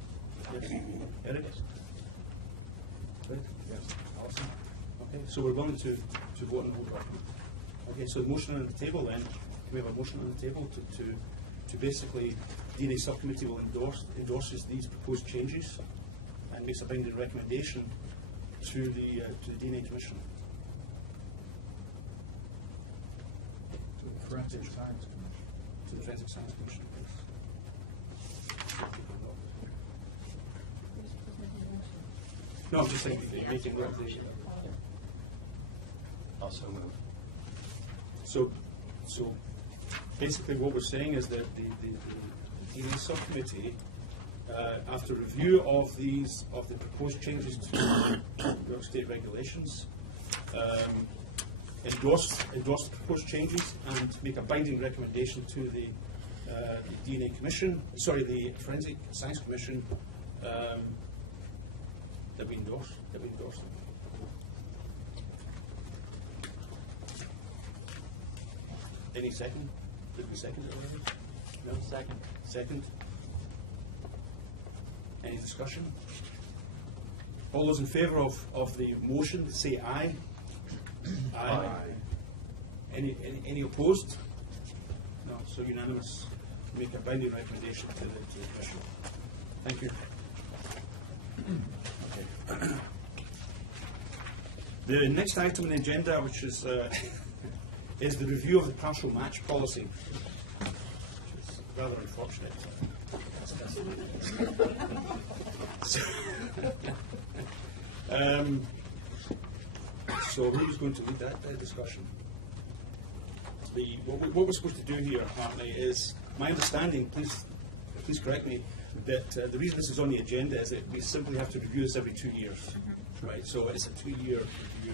Yes. Eric? Good? Yes. Alison? Okay, so we're willing to vote on the whole document. Okay, so the motion on the table then, can we have a motion on the table to basically, DNA subcommittee will endorses these proposed changes and makes a binding recommendation to the DNA commission. To the Forensic Science Commission. To the Forensic Science Commission, yes. No, I'm just saying, making the Also move. So basically what we're saying is that the DNA subcommittee, after review of the proposed changes to New York State regulations, endorse the proposed changes and make a binding recommendation to the DNA Commission, the Forensic Science Commission, that we endorse them. Any second? Did we second it already? No? Second. Second? Any discussion? All those in favour of the motion, say aye. Aye. Any opposed? No, so unanimous. Make a binding recommendation to the Commission. Thank you. Okay. The next item on the agenda, which is is the review of the partial match policy, which is rather unfortunate. So who's going to lead that discussion? What we're supposed to do here, apparently, is my understanding. Please correct me. That the reason this is on the agenda is that we simply have to review this every 2 years, right? So it's a 2-year review.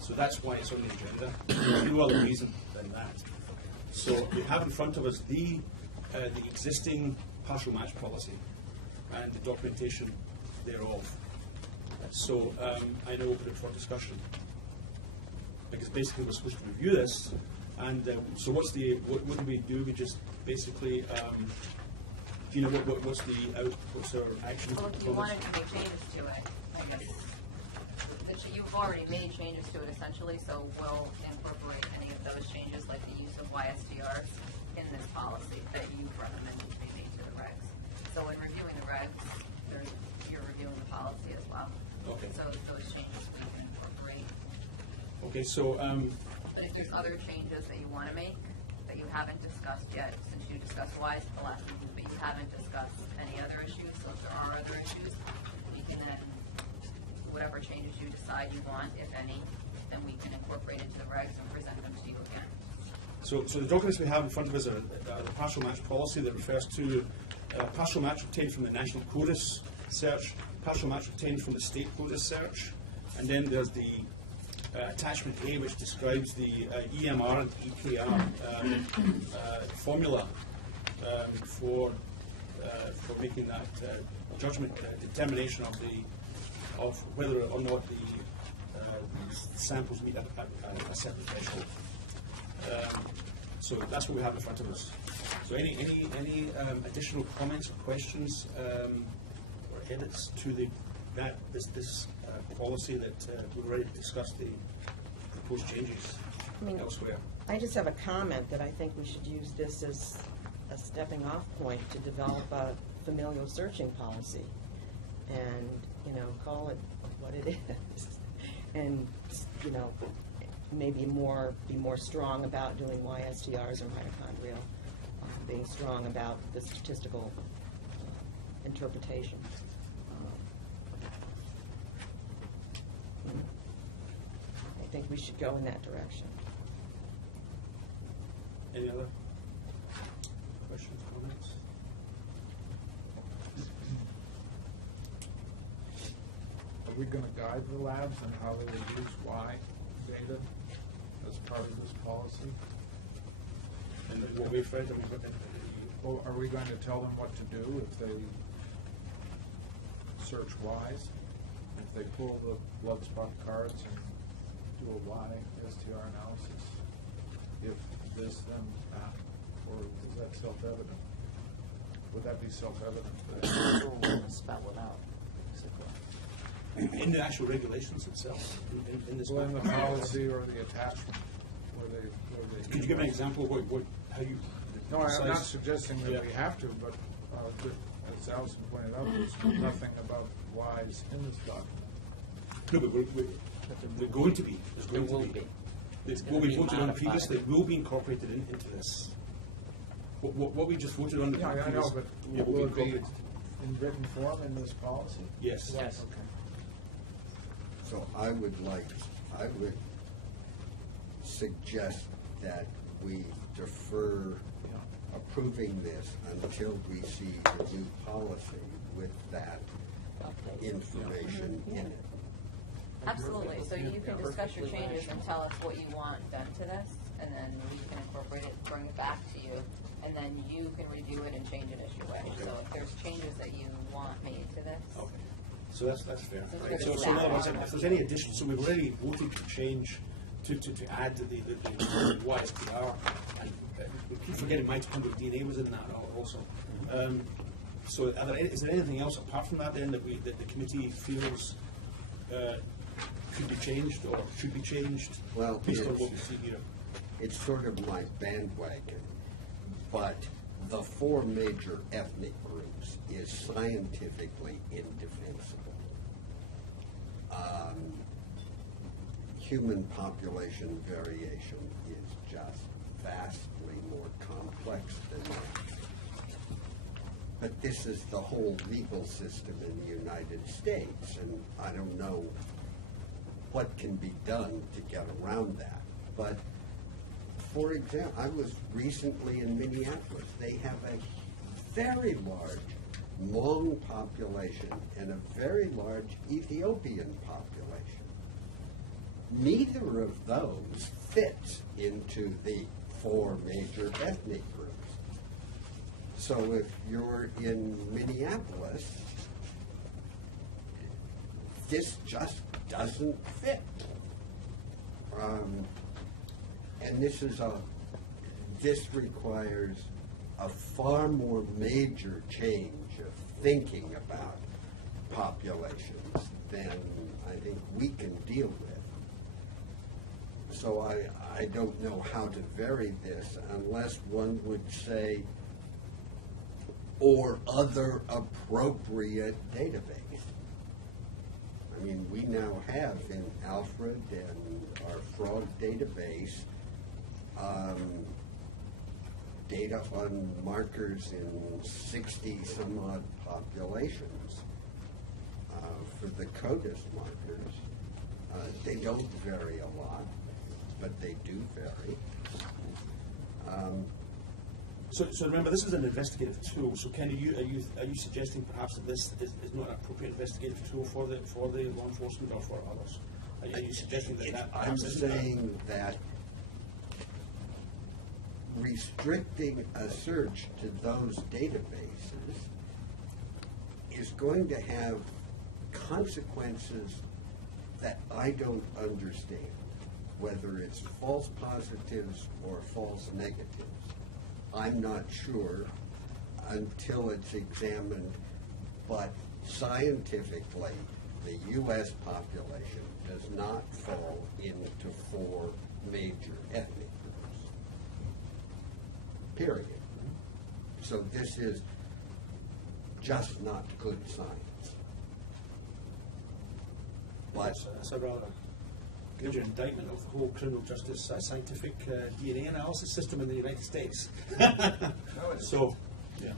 So that's why it's on the agenda. There's no other reason than that. So we have in front of us the existing partial match policy and the documentation thereof. So I now open it for discussion, because basically we're supposed to review this, and so what do we do? We just basically, what's our action? Well, if you wanted to make changes to it, I guess, you've already made changes to it essentially, so we'll incorporate any of those changes, like the use of YSDRs, in this policy that you've recommended to be made to the regs. So in reviewing the regs, you're reviewing the policy as well. Okay. So those changes we can incorporate. Okay, so But if there's other changes that you want to make that you haven't discussed yet, since you discussed WISE at the last meeting, but you haven't discussed any other issues, so if there are other issues, you can then, whatever changes you decide you want, if any, incorporate into the regs and present them to you again. So the documents we have in front of us are the partial match policy that refers to partial match obtained from the National CODIS search, partial match obtained from the State CODIS search, and then there's the attachment A, which describes the EMR and EKR formula for making that judgment determination of whether or not the samples meet a certain threshold. So that's what we have in front of us. So any additional comments or questions or edits to this policy that we've already discussed the proposed changes elsewhere? I just have a comment that I think we should use this as a stepping off point to develop a familial searching policy, and call it what it is, and maybe be more strong about doing YSTRs or mitochondrial, being strong about the statistical interpretation. I think we should go in that direction. Any other questions, comments? Are we going to guide the labs on how they will use Y data as part of this policy? And what we've read, Or are we going to tell them what to do if they search Ys? If they pull the blood spot cards and do a Y STR analysis? If this, then that? Or is that self-evident? Would that be self-evident? We're going to spell it out, basically. in the actual regulations itself, in this. Well, in the policy or the attachment, where they. Could you give an example of how you? No, I'm not suggesting that we have to, but as Allison pointed out, there's nothing about Ys in this document. No, but we're going to be. There's going to be. What we voted on previously will be incorporated into this. What we just voted on. Yeah, I know, but will it be in written form in this policy? Yes. Yes. Okay. So I would suggest that we defer approving this until we see the new policy with that information in it. Absolutely, so you can discuss your changes and tell us what you want done to this, and then we can incorporate it, bring it back to you, and then you can review it and change it as you wish. So if there's changes that you want made to this. Okay. So that's fair. That's Right. good. So in other words, if there's any addition, so we've already voted to change to add the YSTR, and we keep forgetting mitochondrial DNA was in that also. So is there anything else apart from that then that the committee feels could be changed or should be changed? Well, based on what we see here. It's sort of my bandwagon, but the four major ethnic groups is scientifically indefensible. Human population variation is just vastly more complex than that. But this is the whole legal system in the United States, and I don't know what can be done to get around that. But for example, I was recently in Minneapolis. They have a very large Hmong population and a very large Ethiopian population. Neither of those fits into the four major ethnic groups. So if you're in Minneapolis, this just doesn't fit. And this requires a far more major change of thinking about populations than I think we can deal with. So I don't know how to vary this unless one would say, or other appropriate database. I mean, we now have in Alfred and our frog database data on markers in 60 some odd populations. For the CODIS markers, they don't vary a lot. but they do vary. So remember, this is an investigative tool. So Ken, are you suggesting perhaps that this is not an appropriate investigative tool for the law enforcement or for others? Are you suggesting that I'm perhaps isn't saying that restricting a search to those databases is going to have consequences that I don't understand, whether it's false positives or false negatives. I'm not sure until it's examined, but scientifically, the U.S. population does not fall into 4 major ethnic groups. Period. So this is just not good science. But that's a rather good indictment of the whole criminal justice scientific DNA analysis system in the United States. So, yeah.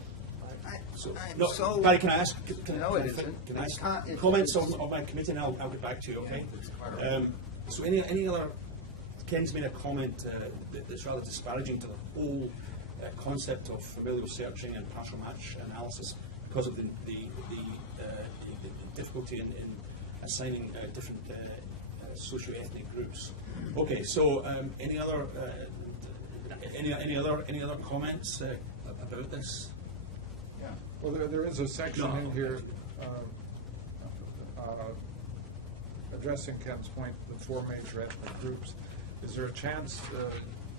Barry, can I ask? Can I ask comments on my committee, and I'll get back to you. Okay. So, any other? Ken's made a comment that's rather disparaging to the whole concept of familial searching and partial match analysis because of the difficulty in assigning different socio-ethnic groups. Okay, so any other comments about this? Yeah. Well, there is a section in here addressing Ken's point, the 4 major ethnic groups. Is there a chance,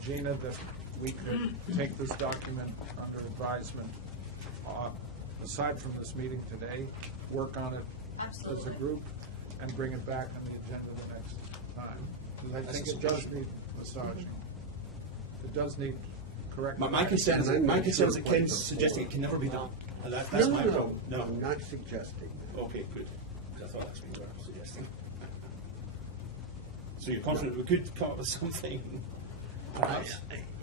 Gina, that we could take this document under advisement, aside from this meeting today, work on it as a group, and bring it back on the agenda the next time? Because I think it does need massaging. It does need correcting. My concern is that Ken's suggesting it can never be done. And that's my problem. No, I'm not suggesting that. Okay, good. I thought that's what you were suggesting. So you're confident we could come up with something? Perhaps?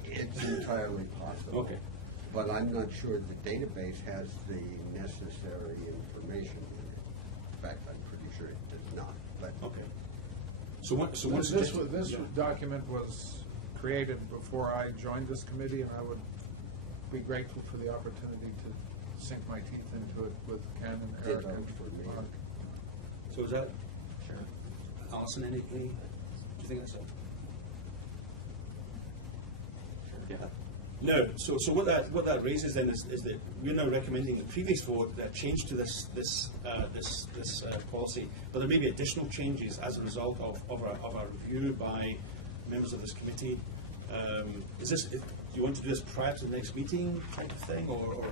It's entirely possible. Okay. But I'm not sure the database has the necessary information in it. In fact, I'm pretty sure it does not. But okay. So what? So this document was created before I joined this committee, and I would be grateful for the opportunity to sink my teeth into it with Ken and Eric and Mark. So is that? Sure. Allison, any? Do you think that's a? Yeah. No. So what that raises then is that we're now recommending the previous vote that change to this policy, but there may be additional changes as a result of our review by members of this committee. Is this? Do you want to do this prior to the next meeting, type of thing, or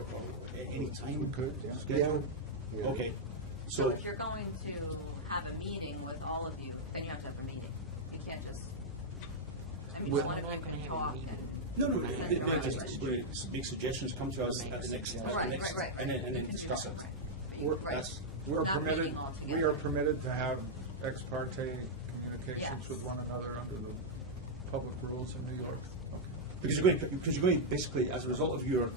any time? We could. Yeah. Schedule? Yeah. Okay. So if you're going to have a meeting with all of you, then you have to have a meeting. You can't just. I mean, one of you can talk and. No, just make suggestions, come to us at the next, Right. and then discuss it. We are permitted to have ex parte communications with one another under the public rules in New York. Because you're going basically, as a result of your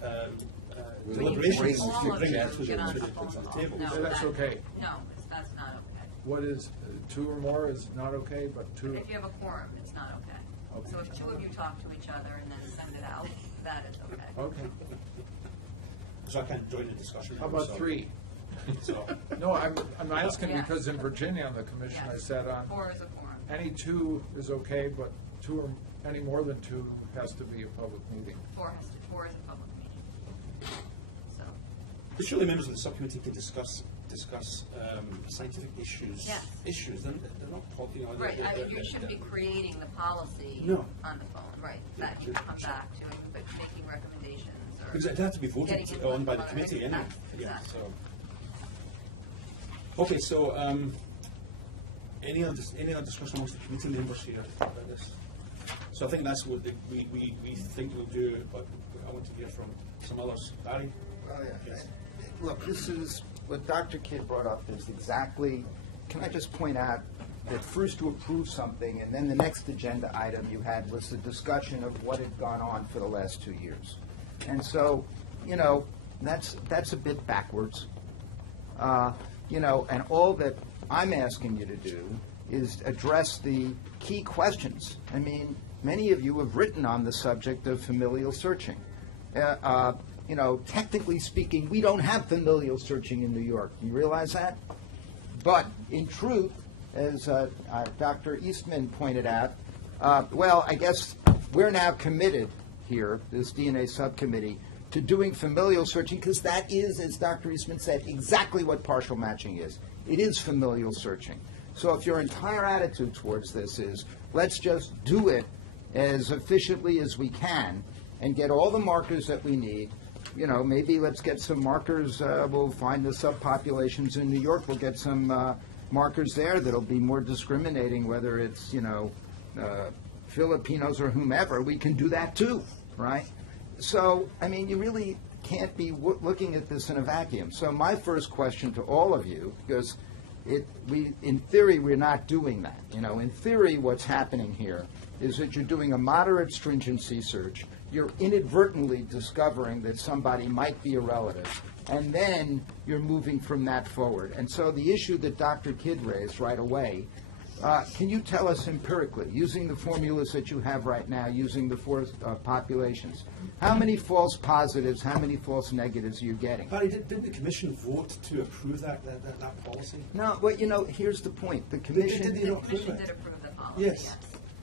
deliberations, you're bringing it to the table. No, that's okay. No, that's not okay. What is 2 or more is not okay, but 2. If you have a quorum, it's not okay. So if 2 of you talk to each other and then send it out, that is okay. Okay. So I can't join the discussion. How about 3? So. No, I'm asking because in Virginia on the commission I sat on. 4 is a quorum. Any 2 is okay, but 2 or any more than 2 has to be a public meeting. 4 is a public meeting. So. But surely members of the subcommittee can discuss scientific issues. Yes. They're not, Right. I mean, you shouldn't be creating the policy on the phone. Right. That you come back to and making recommendations. Or because it has to be voted on by the committee anyway. Yeah. So. Okay. So. Any other discussion amongst the committee members here about this? So I think that's what we think we'll do, but I want to hear from some others. Barry? Oh, yeah. Yes. Look, this is what Dr. Kidd brought up is exactly, can I just point out that first to approve something and then the next agenda item you had was the discussion of what had gone on for the last 2 years. And so, that's a bit backwards. And all that I'm asking you to do is address the key questions. I mean, many of you have written on the subject of familial searching. You know, technically speaking, we don't have familial searching in New York. You realize that? But in truth, as Dr. Eastman pointed out, well, I guess we're now committed here, this DNA subcommittee, to doing familial searching, because that is, as Dr. Eastman said, exactly what partial matching is. It is familial searching. So if your entire attitude towards this is, let's just do it as efficiently as we can and get all the markers that we need, you know, maybe let's get some markers, we'll find the subpopulations in New York, we'll get some markers there that'll be more discriminating, whether it's, you know, Filipinos or whomever, we can do that too, right? So, I mean, you really can't be looking at this in a vacuum. So my first question to all of you, because in theory, we're not doing that. You know, in theory, what's happening here is that you're doing a moderate stringency search. You're inadvertently discovering that somebody might be a relative, and then you're moving from that forward. And so the issue that Dr. Kidd raised right away, can you tell us empirically, using the formulas that you have right now, using the four populations, how many false positives, how many false negatives are you getting? Barry, didn't the Commission vote to approve that policy? No, well, you know, here's the point. The Commission... Did they not approve it? did approve the policy, Yes.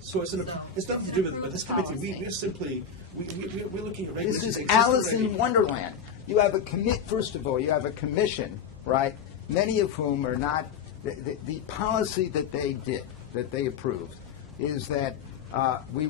So it's nothing to do with this committee. We're simply, we're looking at regulations. This is Alice in Wonderland. You have first of all, you have a commission, right, many of whom are not, the policy that they did, that they approved, is that they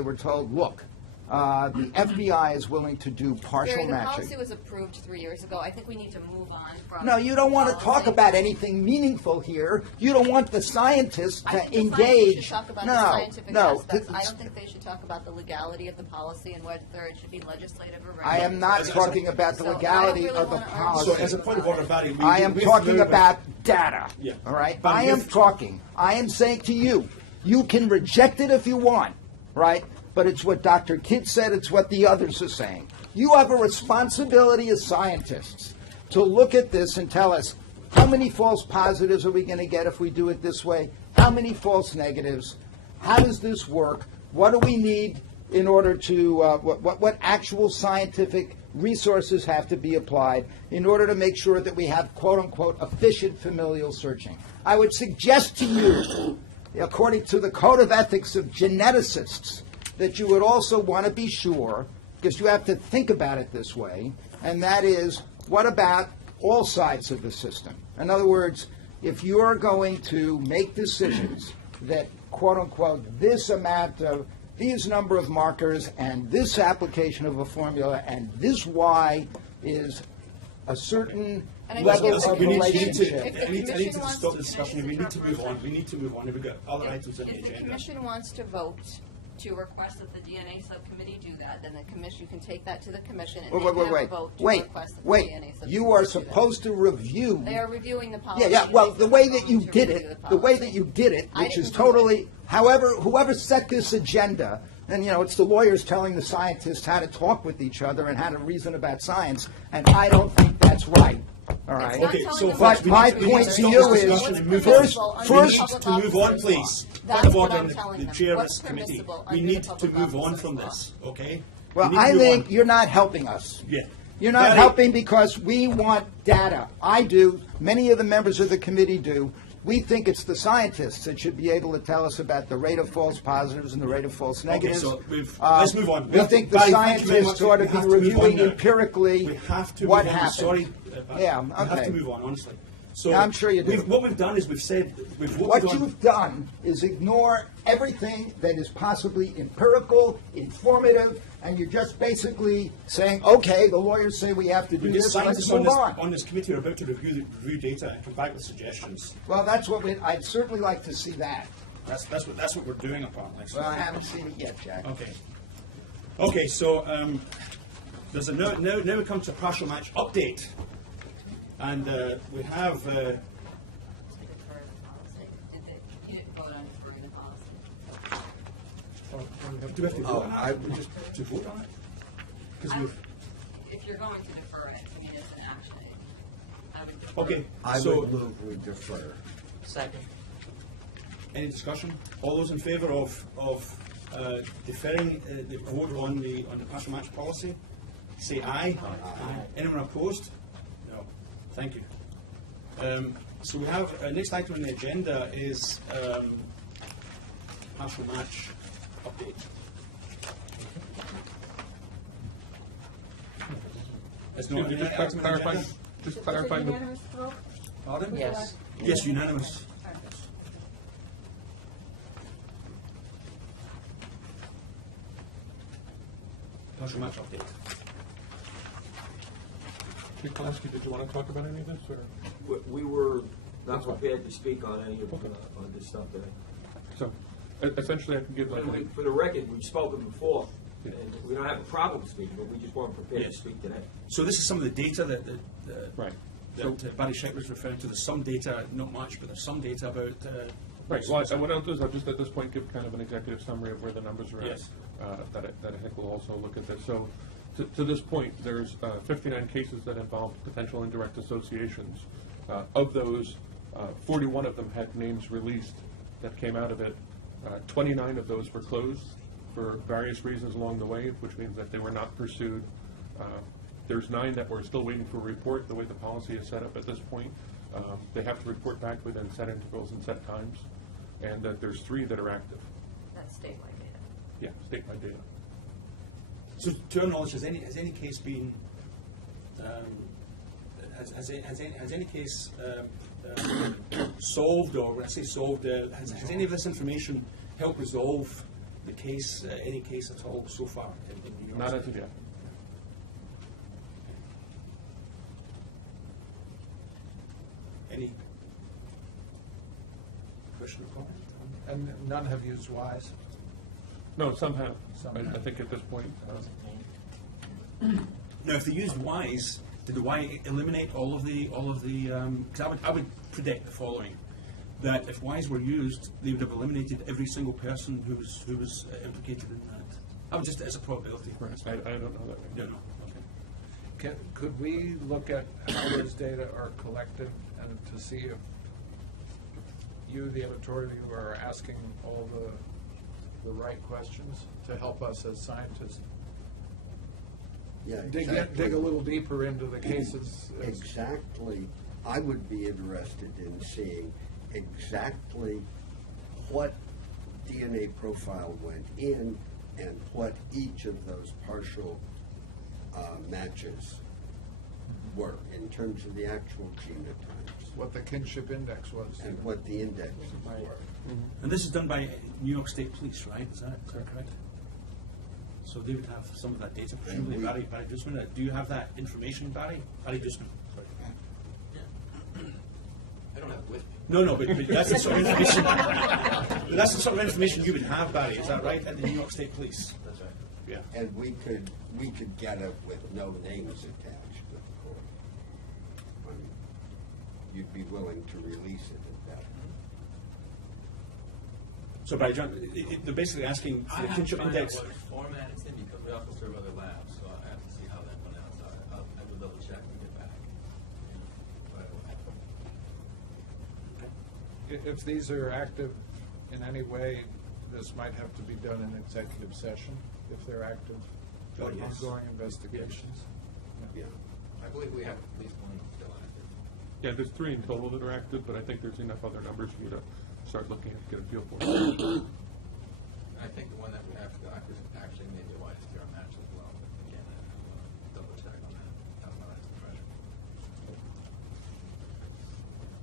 were told, look, the FBI is willing to do partial Barry, the matching. policy was approved 3 years ago. I think we need to move on from. No, you don't want to policy. talk about anything meaningful here. You don't want the scientists I to think the scientists engage. should talk about No, the scientific no. aspects. I don't think they should talk about the legality of the policy and whether it should be legislative or I regulatory. am not talking about the So I don't legality really of the wanna argue policy. So as a point of order, Barry, I am talking about data, Yeah. all right? But I am saying to you, you can reject it if you want, right? But it's what Dr. Kidd said, it's what the others are saying. You have a responsibility as scientists to look at this and tell us, how many false positives are we going to get if we do it this way? How many false negatives? How does this work? What do we need in order to, what actual scientific resources have to be applied in order to make sure that we have, quote unquote, efficient familial searching? I would suggest to you, according to the Code of Ethics of Geneticists, that you would also want to be sure, because you have to think about it this way, and that is, what about all sides of the system? In other words, if you're going to make decisions that, quote unquote, this amount of, these number of markers and this application of a formula and this Y is a certain level of relationship. I need to stop the discussion. We need to move on. We need to move on. We've got other items on the If the agenda. commission wants to vote to request that the DNA subcommittee do that, then the commission, you can take that to the commission and they can have a vote to request that the DNA subcommittee You are do that. supposed to review. They are reviewing the policy. Yeah, well, the way that you To did review it, the the way policy. that you did it, I which is didn't do totally, however, whoever set this agenda, and, you know, it's the lawyers telling the scientists how to talk with each other and how to reason about science, and I don't think that's right, all right? not Okay, telling so them folks, what we my need to point to stop you this is, discussion and move first- on. first- We need to move on, please. That's Point of what order I'm in telling the them. chair of What's this committee. permissible We under need the to public move on officers from law? this, okay? Well, We need to I move think on. you're not helping us. Yeah. You're not Barry, helping because we want data. I do. Many of the members of the committee do. We think it's the scientists that should be able to tell us about the rate of false positives and the rate of false negatives. so let's move on. We think the Barry, thank you very scientists much. ought to We be have to move on reviewing now. empirically We have to what move on. happened. Sorry. Yeah, We have okay. to move on, honestly. So Yeah, I'm sure you do. What we've done is we've said, we've voted What on. you've done is ignore everything that is possibly empirical, informative, and you're just basically saying, okay, the lawyers say we have to do Because this, let's scientists move on. on this committee are about to review data and come back with suggestions. Well, that's what I'd certainly like to see that. That's what we're doing apparently. So- Well, I haven't seen it yet, Jack. Okay. Okay, so there's a now we come to a partial match update. And we have To defer the policy. You didn't vote on deferring the policy. do we have to vote on it? Just to vote on it? Because we've If you're going to defer it, I mean, it's an action. I would defer. okay. I So would move we defer. Second. Any discussion? All those in favour of deferring the vote on the partial match policy, say aye. Aye. Anyone opposed? No. Thank you. So we have next item on the agenda is partial match update. It's not Just an item on the clarifying, agenda? just clarifying. the- Unanimous vote? Pardon? Yes. Yes, unanimous. Partial match update. Chief Kalaski, did you want to talk about any of this, or? We were not prepared to speak on any of on this stuff today. So, essentially, I can give like, an- For the record, we've spoken before, and we don't have a problem speaking, but we just weren't prepared to speak today. So this is some of the data that right. that Barry Scheck was referring to. There's some data, not much, but there's some data about. Right, well, what I'll do is I'll just at this point give kind of an executive summary of where the numbers are at. Yes. That I think will also look at this. So, to this point, there's 59 cases that involved potential indirect associations. Of those, 41 of them had names released that came out of it. 29 of those were closed for various reasons along the way, which means that they were not pursued. There's 9 that we're still waiting for a report. The way the policy is set up at this point, they have to report back within set intervals and set times, and there's 3 that are active. That's statewide data. Yeah, statewide data. So, to our knowledge, has any case been? Has any case solved, or when I say solved, has any of this information helped resolve the case, any case at all so far in New York? Not as State? of yet. Any question or comment? And none have used WISE? No, some have. Some I have. think at this point. Now, if they used WISE, did the WISE eliminate all of the? Because I would predict the following: that if WISE were used, they would have eliminated every single person who was implicated in that. I would just as a probability. I don't know that. No, no. Okay. Could we look at how those data are collected and to see if you, the editorial, are asking all the right questions to help us as scientists? Yeah, Dig a little deeper into the cases. Exactly. I would be interested in seeing exactly what DNA profile went in and what each of those partial matches were in terms of the actual genotypes. What the kinship index was. And what the indexes were. And this is done by New York State Police, right? Is that correct? So they would have some of that data, presumably. Barry Dusman, do you have that information, Barry? Barry Dusman. I don't have it with me. No, but that's the sort of information. That's the sort of information you would have, Barry. Is that right? At the New York State Police. That's right. Yeah. And we could get it with no names attached, of course. You'd be willing to release it at that point. So, Barry, John, they're basically asking for the kinship index. I have to find out what format it's in because we also serve other labs, so I have to see how that went out. So I will double check and get back. If these are active in any way, this might have to be done in executive session, if they're active, ongoing investigations. Yeah. I believe we have at least one still active. Yeah, there's 3 in total that are active, but I think there's enough other numbers for you to start looking at, get a feel for. I think the one that we have actually made the YSTR match as well. But again, I will double check on that. That's not as pressure.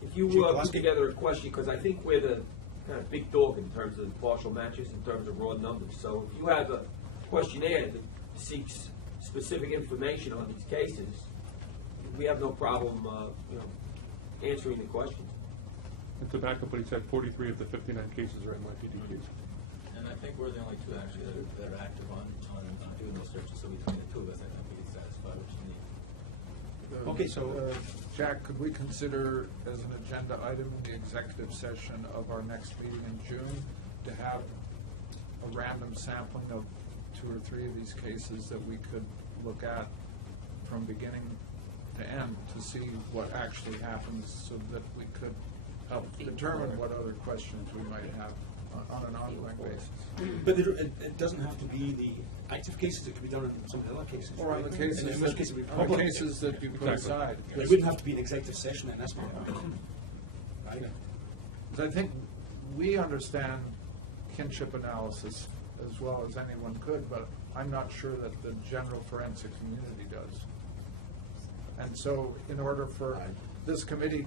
If you put together a question, because I think we're the kind of big dog in terms of partial matches, in terms of raw numbers. So if you have a questionnaire that seeks specific information on these cases, we have no problem, answering the questions. And to back up what he said, 43 of the 59 cases are NYPD cases. And I think we're the only 2 actually that are active on doing those searches. So between the 2 of us, I think we can satisfy what you need. Okay, so Jack, could we consider as an agenda item in the executive session of our next meeting in June to have a random sampling of 2 or 3 of these cases that we could look at from beginning to end to see what actually happens, so that we could help determine what other questions we might have on an ongoing basis. But it doesn't have to be the active cases, it could be done in some of the other cases. Or on the cases, in which case it would be on the public. cases that you put Exactly. aside. But it wouldn't have to be an executive session, and that's my point. Right? Because I think we understand kinship analysis as well as anyone could, but I'm not sure that the general forensic community does. And so in order for this committee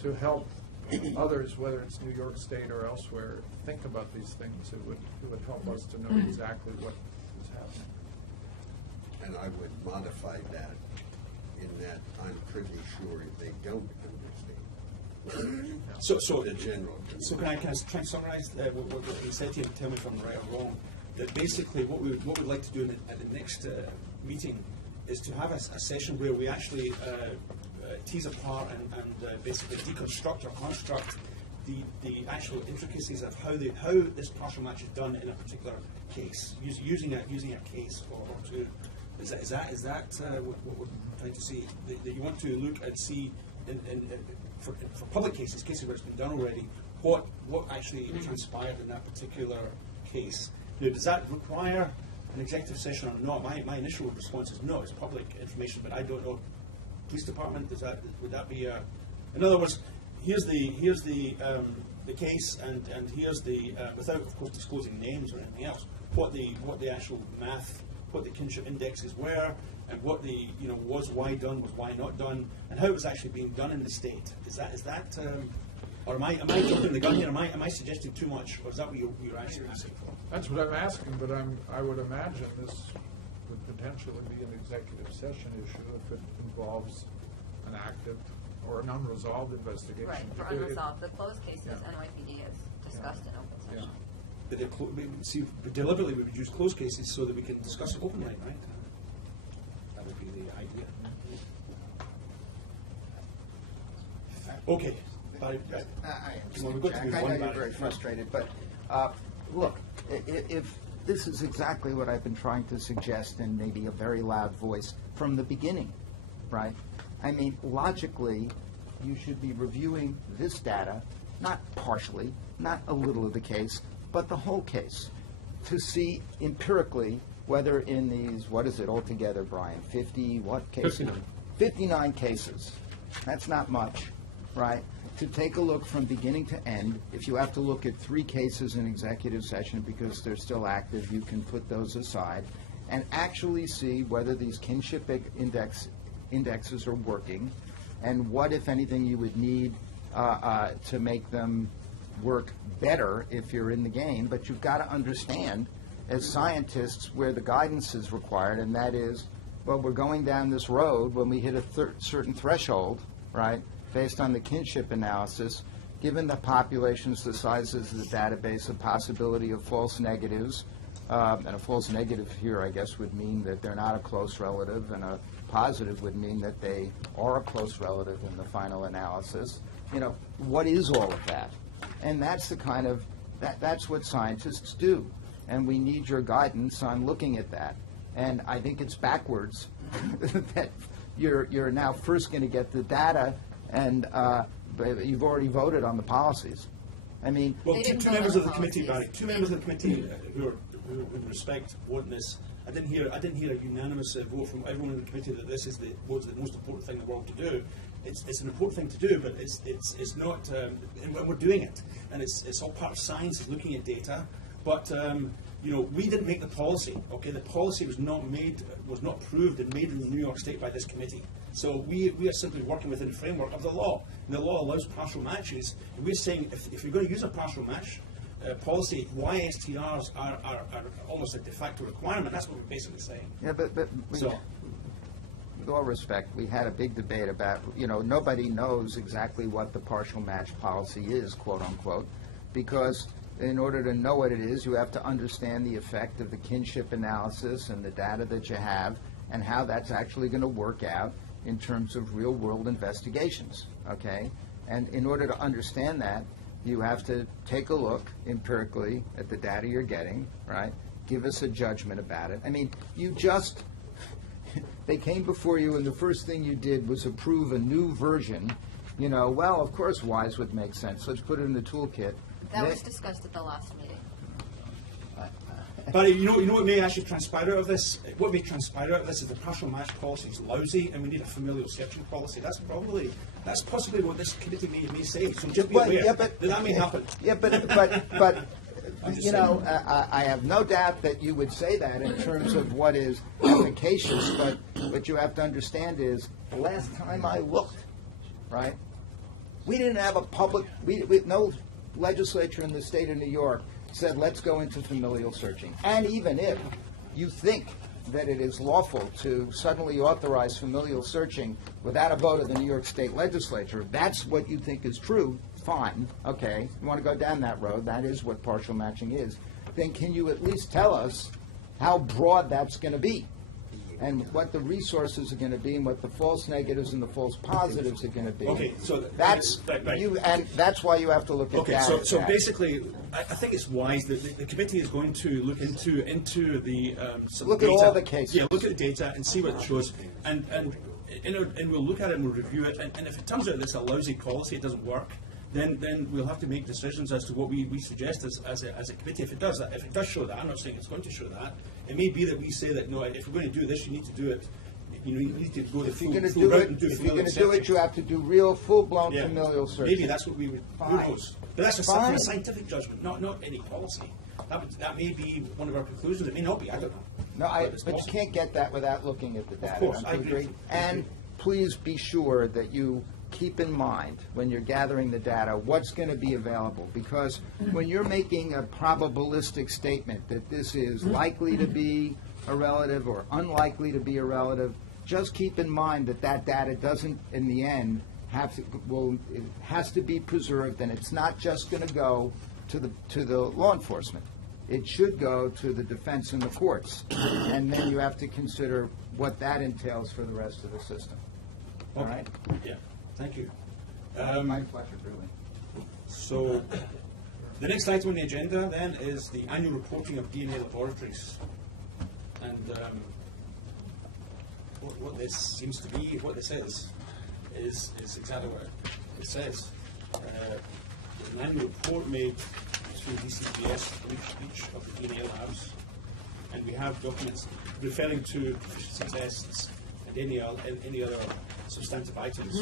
to help others, whether it's New York State or elsewhere, think about these things, it would help us to know exactly what is happening. And I would modify that in that I'm pretty sure they don't understand. So The general. So can I try and summarize what you said to you and tell me if I'm right or wrong? That basically what we'd like to do at the next meeting is to have a session where we actually tease apart and basically deconstruct or construct the actual intricacies of how this partial match is done in a particular case, using a case or two. Is that what we're trying to see? That you want to look and see for public cases where it's been done already, what actually transpired in that particular case? Now, does that require an executive session or not? My initial response is no, it's public information, but I don't know. Police department, would that be in other words, here's the case and here's the without of course disclosing names or anything else, what the actual math, what the kinship indexes were, and what the was why done, was why not done, and how it was actually being done in the state. Is that or am I jumping the gun here? Am I suggesting too much, or is that what you're actually asking for? That's what I'm asking, but I would imagine this would potentially be an executive session issue if it involves an active or an unresolved investigation. Right, for unresolved. The closed cases, NYPD has discussed in open session. But deliberately we would use closed cases so that we can discuss it openly, right? That would be the idea. Okay. I understand, Jack. I know you're very frustrated, but look, if this is exactly what I've been trying to suggest in maybe a very loud voice from the beginning, right? I mean, logically, you should be reviewing this data, not partially, not a little of the case, but the whole case, to see empirically whether in these, what is it altogether, Brian, 50 what cases? 59. 59 cases. That's not much, right? To take a look from beginning to end. If you have to look at 3 cases in executive session because they're still active, you can put those aside and actually see whether these kinship indexes are working and what, if anything, you would need to make them work better if you're in the game. But you've got to understand, as scientists, where the guidance is required, and that is, well, we're going down this road when we hit a certain threshold, right, based on the kinship analysis, given the populations, the sizes of the database, the possibility of false negatives, and a false negative here, I guess, would mean that they're not a close relative, and a positive would mean that they are a close relative in the final analysis. What is all of that? And that's the kind of, that's what scientists do. And we need your guidance on looking at that. And I think it's backwards that you're now first going to get the data, and you've already voted on the policies. I mean, well, two members of the committee, Barry, who respect voting this. I didn't hear a unanimous vote from everyone in the committee that this is the most important thing in the world to do. It's an important thing to do, but it's not. And we're doing it, and it's all part of science. It's looking at data, but we didn't make the policy. Okay, the policy was not approved and made in New York State by this committee. So we are simply working within the framework of the law. And the law allows partial matches. And we're saying if you're going to use a partial match policy, YSTRs are almost a de facto requirement. That's what we're basically saying. Yeah, but with all respect, we had a big debate about, nobody knows exactly what the partial match policy is, quote unquote, because in order to know what it is, you have to understand the effect of the kinship analysis and the data that you have and how that's actually going to work out in terms of real-world investigations, okay? And in order to understand that, you have to take a look empirically at the data you're getting, right? Give us a judgment about it. I mean, they came before you, and the first thing you did was approve a new version, you know, well, of course WISE would make sense. Let's put it in the toolkit. That They- was discussed at the last meeting. But you know what may actually transpire out of this? What may transpire out of this is the partial match policy is lousy, and we need a familial searching policy. That's possibly what this committee may say. So just be Well, aware yeah, but- that may happen. Yeah, but I'm just you know, saying. I have no doubt that you would say that in terms of what is efficacious, but what you have to understand is, the last time I looked, right, we didn't have a public, no legislature in the state of New York said, let's go into familial searching. And even if you think that it is lawful to suddenly authorize familial searching without a vote of the New York State Legislature, if that's what you think is true, fine, okay, you want to go down that road, that is what partial matching is, then can you at least tell us how broad that's going to be? And what the resources are going to be, and what the false negatives and the false positives are going to be. Okay, so that's right. you, and that's why you have to look at Okay, that. so basically, I think it's wise that the committee is going to look into the some Look at data. all the cases. Yeah, look at the data and see what it shows, and we'll look at it and we'll review it. And if it turns out it's a lousy policy, it doesn't work, then we'll have to make decisions as to what we suggest as a committee. If it does show that, I'm not saying it's going to show that. It may be that we say that no, if we're going to do this, you need to do it. You know, you need to go the full route and do If you're familial going to do it, searching. you have to do real, full-blown Yeah. familial searching. Maybe that's what we would Fine. propose. But that's Fine. a scientific judgment, not any policy. That may be one of our conclusions. It may not be. I don't know. No, it's but you possible. can't get that without looking at the data. course, don't I you agree. And please be sure that you keep in mind, when you're gathering the data, what's going to be available. Because when you're making a probabilistic statement that this is likely to be a relative or unlikely to be a relative, just keep in mind that that data doesn't, in the end, it has to be preserved, and it's not just going to go to the law enforcement. It should go to the defense and the courts, and then you have to consider what that entails for the rest of the system. All right? Yeah. Thank you. My pleasure, really. So, the next item on the agenda then is the annual reporting of DNA laboratories. And what this seems to be, what this is exactly what it says. An annual report made through DCGS for each of the DNA labs. And we have documents referring to efficiency tests and any other substantive items.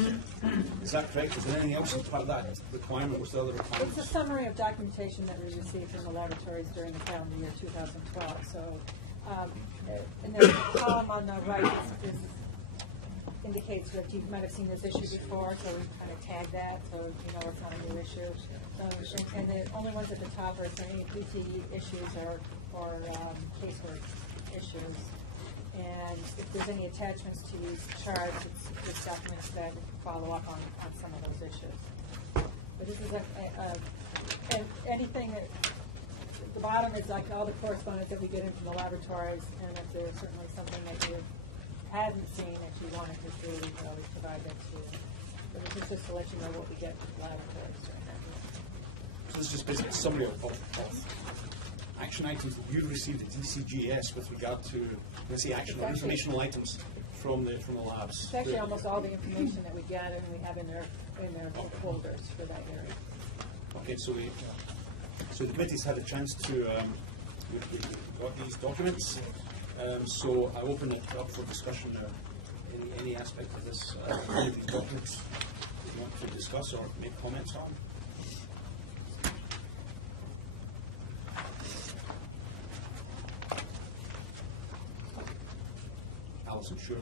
Is that correct? Is there anything else as part of that requirement? What's the other requirements? It's a summary of documentation that we received from the laboratories during the calendar year 2012. So, and then the column on the right indicates that you might have seen this issue before, so we kind of tag that, so you know it's not a new issue. And the only ones at the top are for any PT issues or casework issues. And if there's any attachments to these charts, it's documents that follow up on some of those issues. But this is and anything at the bottom is like all the correspondence that we get in from the laboratories, and if there's certainly something that you hadn't seen that you wanted to see, we can always provide that to you. But it's just to let you know what we get from the laboratories during that year. So this is just basically a summary of action items that you received at DCGS with regard to, let's say, action or informational items from the labs. It's actually almost all the information that we get and we have in their folders for that area. Okay, so the committee's had a chance to we've got these documents. So I open it up for discussion. Any aspect of this, any of these documents you want to discuss or make comments on? Alison, surely.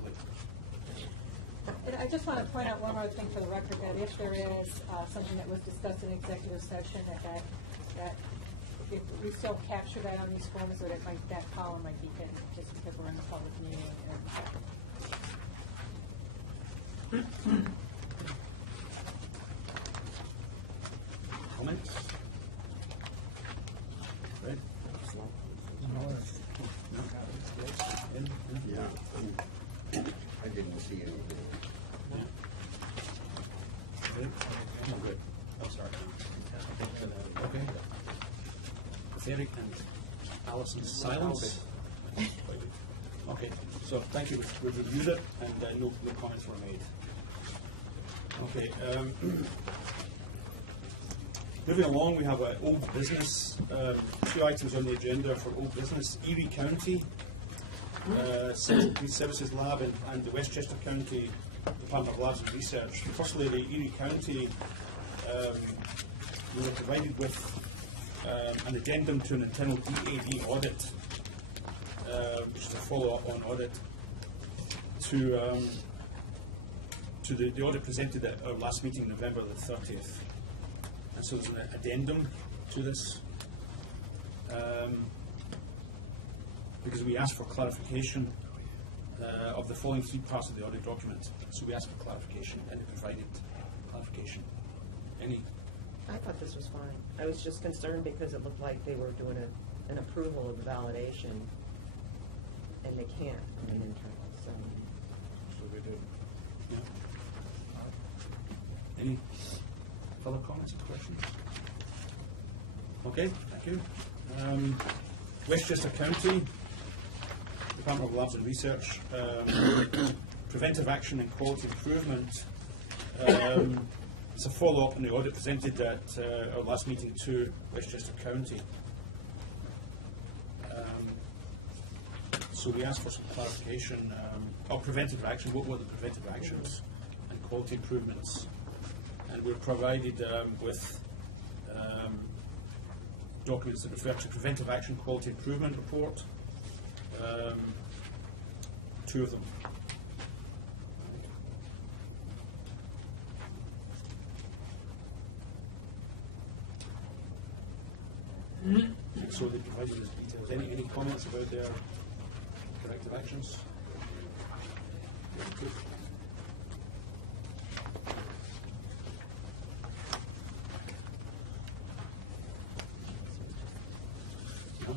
And I just want to point out one other thing for the record, that if there is something that was discussed in executive session, that if we still capture that on these forms, or that column might be hidden, just because we're in a public meeting. Comments? Right? Yeah. I didn't see anything. Oh, good. Oh, sorry. Okay. Eric and Alison's silence. Okay, so thank you. We've reviewed it, and no comments were made. Okay. Moving along, we have old business. 2 items on the agenda for old business: Erie County Central Police Services Lab and the Westchester County Department of Labs and Research. Firstly, the Erie County, we were provided with an addendum to an internal DAD audit, which is a follow-up on audit to the audit presented at our last meeting, November the 30th. And so there's an addendum to this because we asked for clarification of the following 3 parts of the audit document. So we asked for clarification and it provided clarification. Any? I thought this was fine. I was just concerned because it looked like they were doing an approval of the validation, and they can't on an internal, so. So we did. Yeah. Any further comments or questions? Okay, thank you. Westchester County Department of Labs and Research, preventive action and quality improvement. It's a follow-up on the audit presented at our last meeting to Westchester County. So we asked for some clarification of preventive action. What were the preventive actions and quality improvements? And we're provided with documents that refer to preventive action quality improvement report. 2 of them. So they provided us details. Any comments about their corrective actions? No?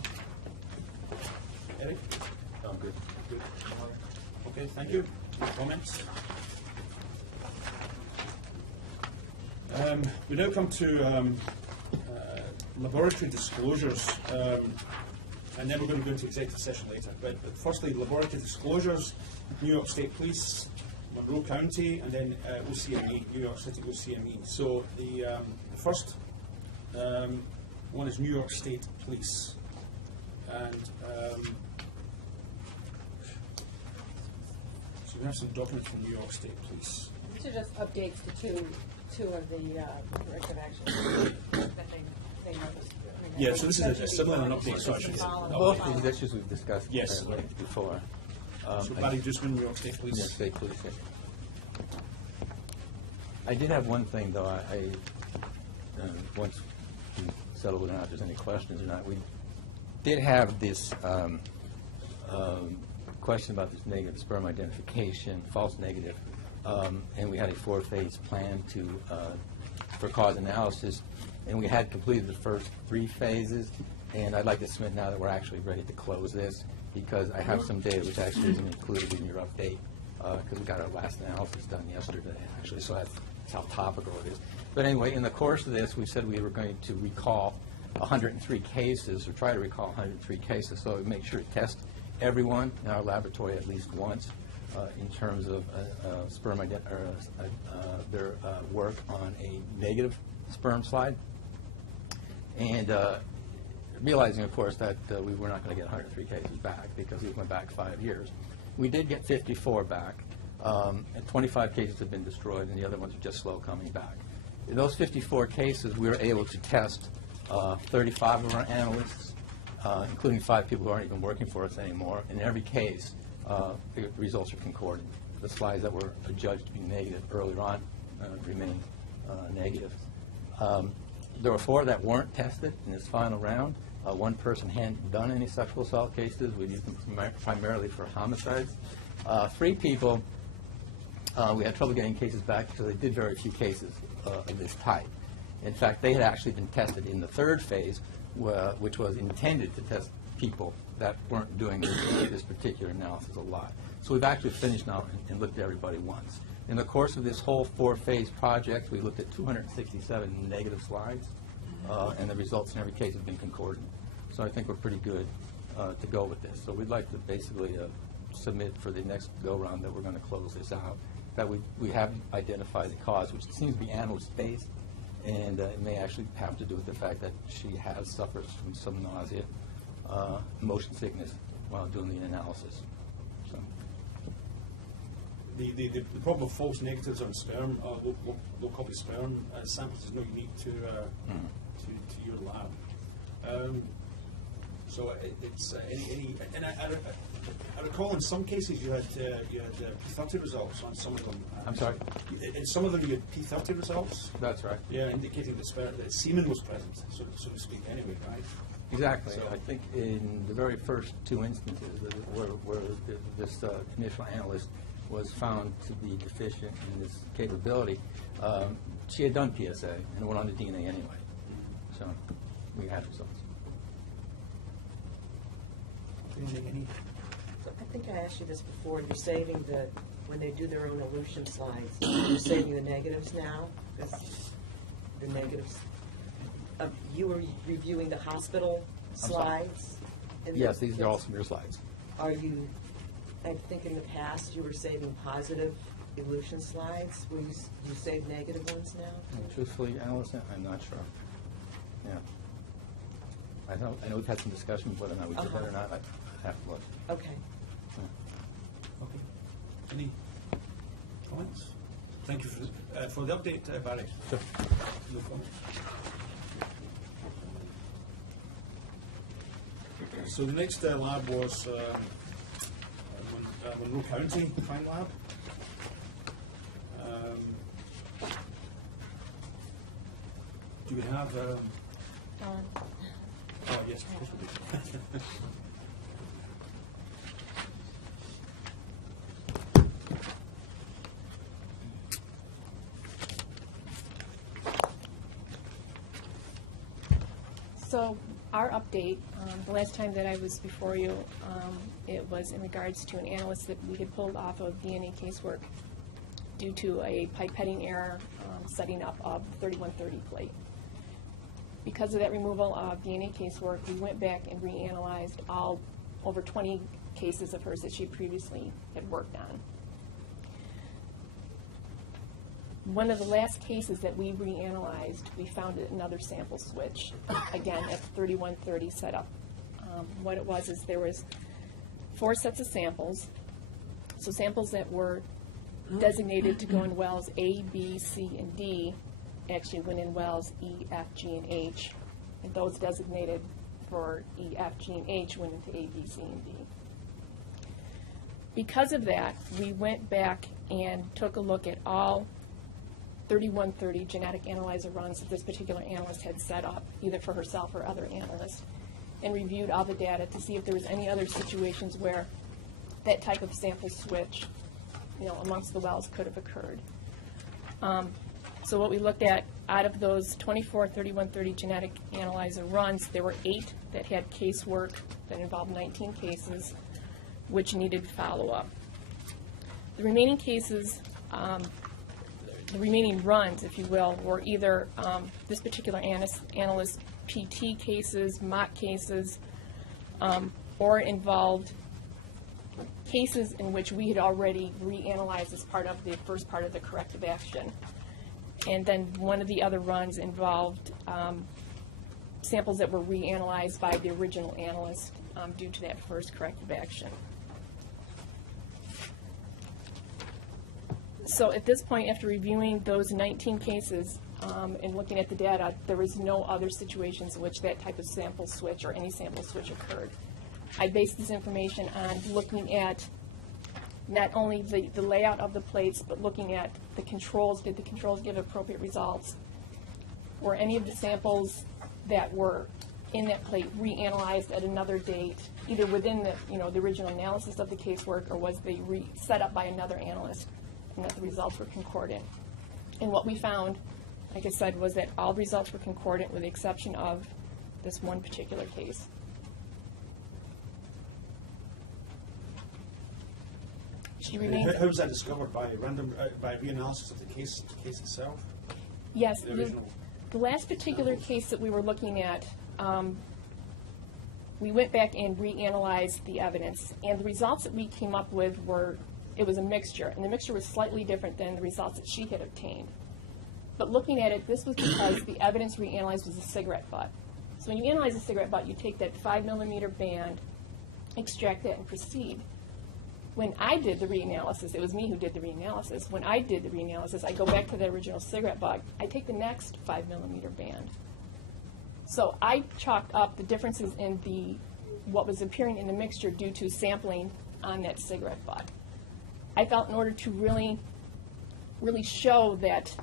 Eric? I'm good. Good. Okay, thank you. Any comments? We now come to laboratory disclosures, and then we're going to go into executive session later. But firstly, laboratory disclosures: New York State Police, Monroe County, and then OCME, New York City OCME. So the first one is New York State Police, and so we have some documents from New York State Police. These are just updates to two of the corrective actions that they noticed. Yeah, so this is a similar update. So I should Both of these issues we've discussed Yes. before. So Barry Jusman, New York State Police. Yes, State Police. Yes. I did have one thing, though. Once we settle whether or not there's any questions or not, we did have this question about this negative sperm identification, false negative, and we had a 4-phase plan for cause analysis, and we had completed the first 3 phases, and I'd like to submit now that we're actually ready to close this, because I have some data which actually isn't included in your update, because we got our last analysis done yesterday, actually, so that's how topical it is. But anyway, in the course of this, we said we were going to recall 103 cases, or try to recall 103 cases, so we make sure to test everyone in our laboratory at least once in terms of their work on a negative sperm slide. And realizing, of course, that we were not going to get 103 cases back because we went back 5 years. We did get 54 back, and 25 cases have been destroyed, and the other ones are just slow coming back. In those 54 cases, we were able to test 35 of our analysts, including 5 people who aren't even working for us anymore. In every case, the results are concordant. The slides that were adjudged to be negative earlier on remain negative. There were 4 that weren't tested in this final round. 1 person hadn't done any sexual assault cases. We used them primarily for homicides. 3 people, we had trouble getting cases back because they did very few cases of this type. In fact, they had actually been tested in the 3rd phase, which was intended to test people that weren't doing this particular analysis a lot. So we've actually finished now and looked at everybody once. In the course of this whole 4-phase project, we looked at 267 negative slides, and the results in every case have been concordant. So I think we're pretty good to go with this. So we'd like to basically submit for the next go-round that we're going to close this out that we have identified the cause, which seems to be analyst-based, and it may actually have to do with the fact that she has suffered from some nausea, motion sickness while doing the analysis. So. The problem of false negatives on sperm, low copy sperm samples is not unique to your lab. So it's and I recall in some cases you had P30 results on some of them. I'm sorry? In some of them you had P30 results. That's right. Yeah, indicating that semen was present, so to speak. Anyway, right? Exactly. So- I think in the very first two instances where this initial analyst was found to be deficient in this capability, she had done PSA and went on to DNA anyway. So we had results. Any I think I asked you this before, you're saving when they do their own elution slides, you're saving the negatives now? Because the negatives, you were reviewing the hospital slides? and Yes, these are all some of your slides. Are you, I think in the past you were saving positive elution slides, will you save negative ones now? And truthfully, Allison, I'm not sure. Yeah. I know we've had some discussion whether or not we did that or not. I have to look. Okay. Okay. Any comments? Thank you for the update, Barry. Sure. No comments. So the next lab was Monroe County Fine Lab. Do we have? Oh yes, of course we do. So our update, the last time that I was before you, it was in regards to an analyst that we had pulled off of DNA casework due to a pipetting error setting up of 3130 plate. Because of that removal of DNA casework, we went back and reanalyzed all over 20 cases of hers that she previously had worked on. One of the last cases that we reanalyzed, we found another sample switch, again at 3130 setup. What it was is there was 4 sets of samples, so samples that were designated to go in wells A, B, C, and D actually went in wells E, F, G, and H, and those designated for E, F, G, and H went into A, B, C, and D. Because of that, we went back and took a look at all 3130 genetic analyzer runs that this particular analyst had set up, either for herself or other analysts, and reviewed all the data to see if there was any other situations where that type of sample switch, amongst the wells could have occurred. So what we looked at, out of those 24 3130 genetic analyzer runs, there were 8 that had casework that involved 19 cases, which needed follow-up. The remaining cases, the remaining runs, if you will, were either this particular analyst PT cases, mock cases, or involved cases in which we had already reanalyzed as part of the first part of the corrective action. And then one of the other runs involved samples that were reanalyzed by the original analyst due to that first corrective action. So at this point, after reviewing those 19 cases and looking at the data, there was no other situations in which that type of sample switch or any sample switch occurred. I based this information on looking at not only the layout of the plates, but looking at the controls. Did the controls give appropriate results? Were any of the samples that were in that plate reanalyzed at another date, either within the original analysis of the casework, or was they set up by another analyst, and that the results were concordant? And what we found, like I said, was that all results were concordant with the exception of this one particular case. She remains. How was that discovered? By by reanalysis of the case itself? Yes, The original. the last particular case that we were looking at, we went back and reanalyzed the evidence, and the results that we came up with were it was a mixture, and the mixture was slightly different than the results that she had obtained. But looking at it, this was because the evidence reanalyzed was a cigarette butt. So when you analyze a cigarette butt, you take that 5mm band, extract that, and proceed. When I did the reanalysis, it was me who did the reanalysis. When I did the reanalysis, I go back to the original cigarette butt. I take the next 5mm band. So I chalked up the differences in what was appearing in the mixture due to sampling on that cigarette butt. I felt in order to really show that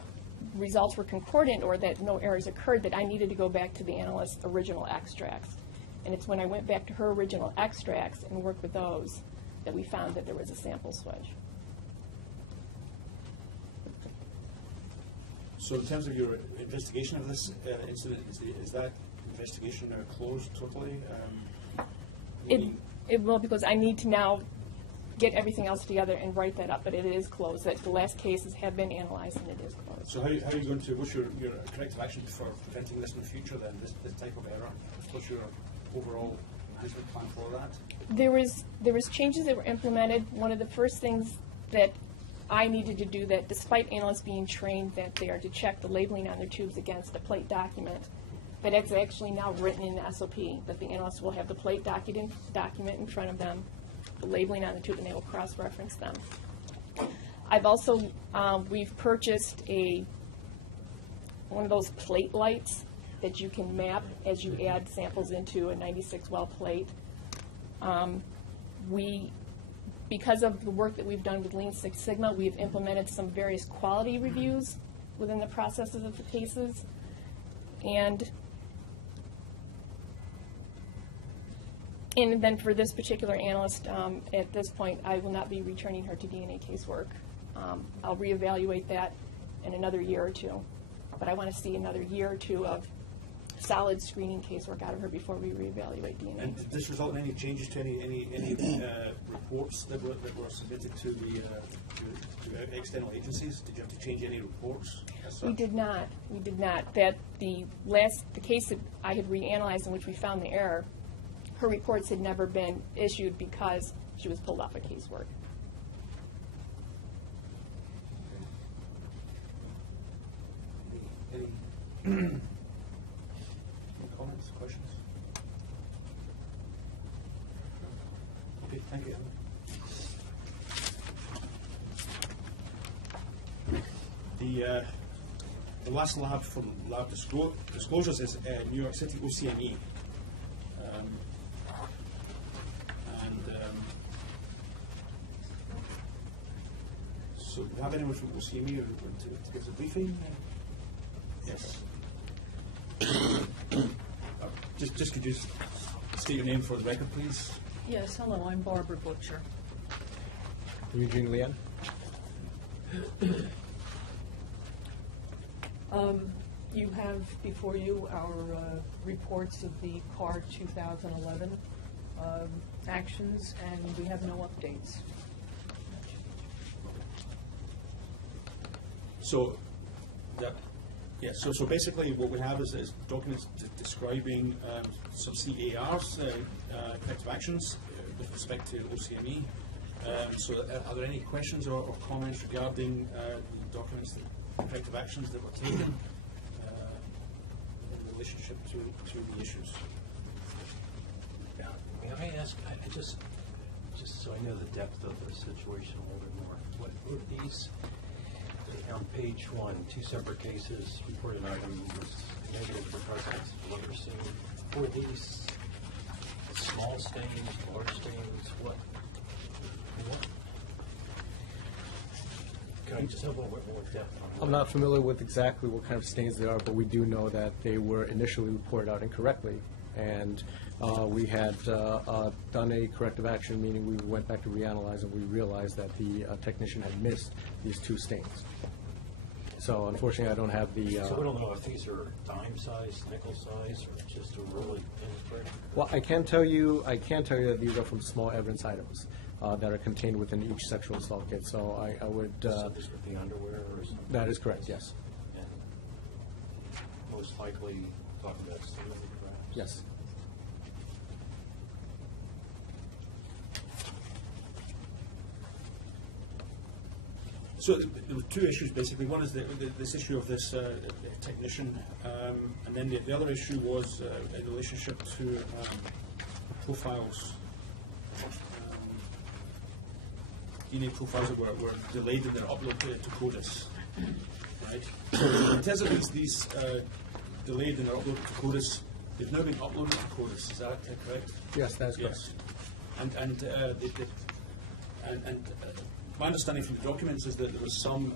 results were concordant or that no errors occurred, that I needed to go back to the analyst's original extracts. And it's when I went back to her original extracts and worked with those that we found that there was a sample switch. So in terms of your investigation of this incident, is that investigation now closed totally? It will, because I need to now get everything else together and write that up, but it is closed. That the last cases have been analyzed and it is closed. So how are you going to, what's your corrective action for preventing this in the future then, this type of error? What's your overall management plan for that? There was changes that were implemented. One of the first things that I needed to do, that despite analysts being trained that they are to check the labeling on their tubes against the plate document, but it's actually now written in the SOP that the analysts will have the plate document in front of them, the labeling on the tube, and they will cross-reference them. I've also, we've purchased one of those plate lights that you can map as you add samples into a 96-well plate. Because of the work that we've done with Lean Six Sigma, we've implemented some various quality reviews within the processes of the cases. And then for this particular analyst, at this point, I will not be returning her to DNA casework. I'll reevaluate that in another year or two. But I want to see another year or two of solid screening casework out of her before we reevaluate DNA. And did this result in any changes to any reports that were submitted to the to external agencies? Did you have to change any reports? We did not. We did not. The case that I had reanalyzed in which we found the error, her reports had never been issued because she was pulled off of casework. Any comments, questions? Okay, thank you. The last lab from lab disclosures is New York City OCME. So do you have anyone from OCME who would to give us a briefing? Yes. Just could you state your name for the record, please? Yes, hello, I'm Barbara Butcher. Eugene Leon. You have before you our reports of the CAR 2011 actions, and we have no updates. So, so basically what we have is documents describing some CARs, corrective actions with respect to OCME. So are there any questions or comments regarding the documents, the corrective actions that were taken in relationship to the issues? Yeah. May I ask, I just so I know the depth of the situation a little bit more, what were these? On page 1, 2 separate cases, reported item was negative for presence of liver scene. Were these small stains, large stains, what? Can I just have a little bit more depth on that? I'm not familiar with exactly what kind of stains they are, but we do know that they were initially reported out incorrectly. And we had done a corrective action, meaning we went back to reanalyze, and we realized that the technician had missed these 2 stains. So unfortunately, I don't have the... So we don't know if these are dime size, nickel size, or just a really thin. Well, I can tell you that these are from small evidence items that are contained within each sexual assault kit. So I would... So this would be underwear or something? That is correct, yes. And most likely talking about semen, perhaps? Yes. So there were two issues basically. One is this issue of this technician, and then the other issue was in relationship to profiles, DNA profiles that were delayed in their upload to CODIS. Right. So in terms of these delayed in their upload to CODIS, they've now been uploaded to CODIS. Is that correct? Yes, that's correct. Yes. And my understanding from the documents is that there was some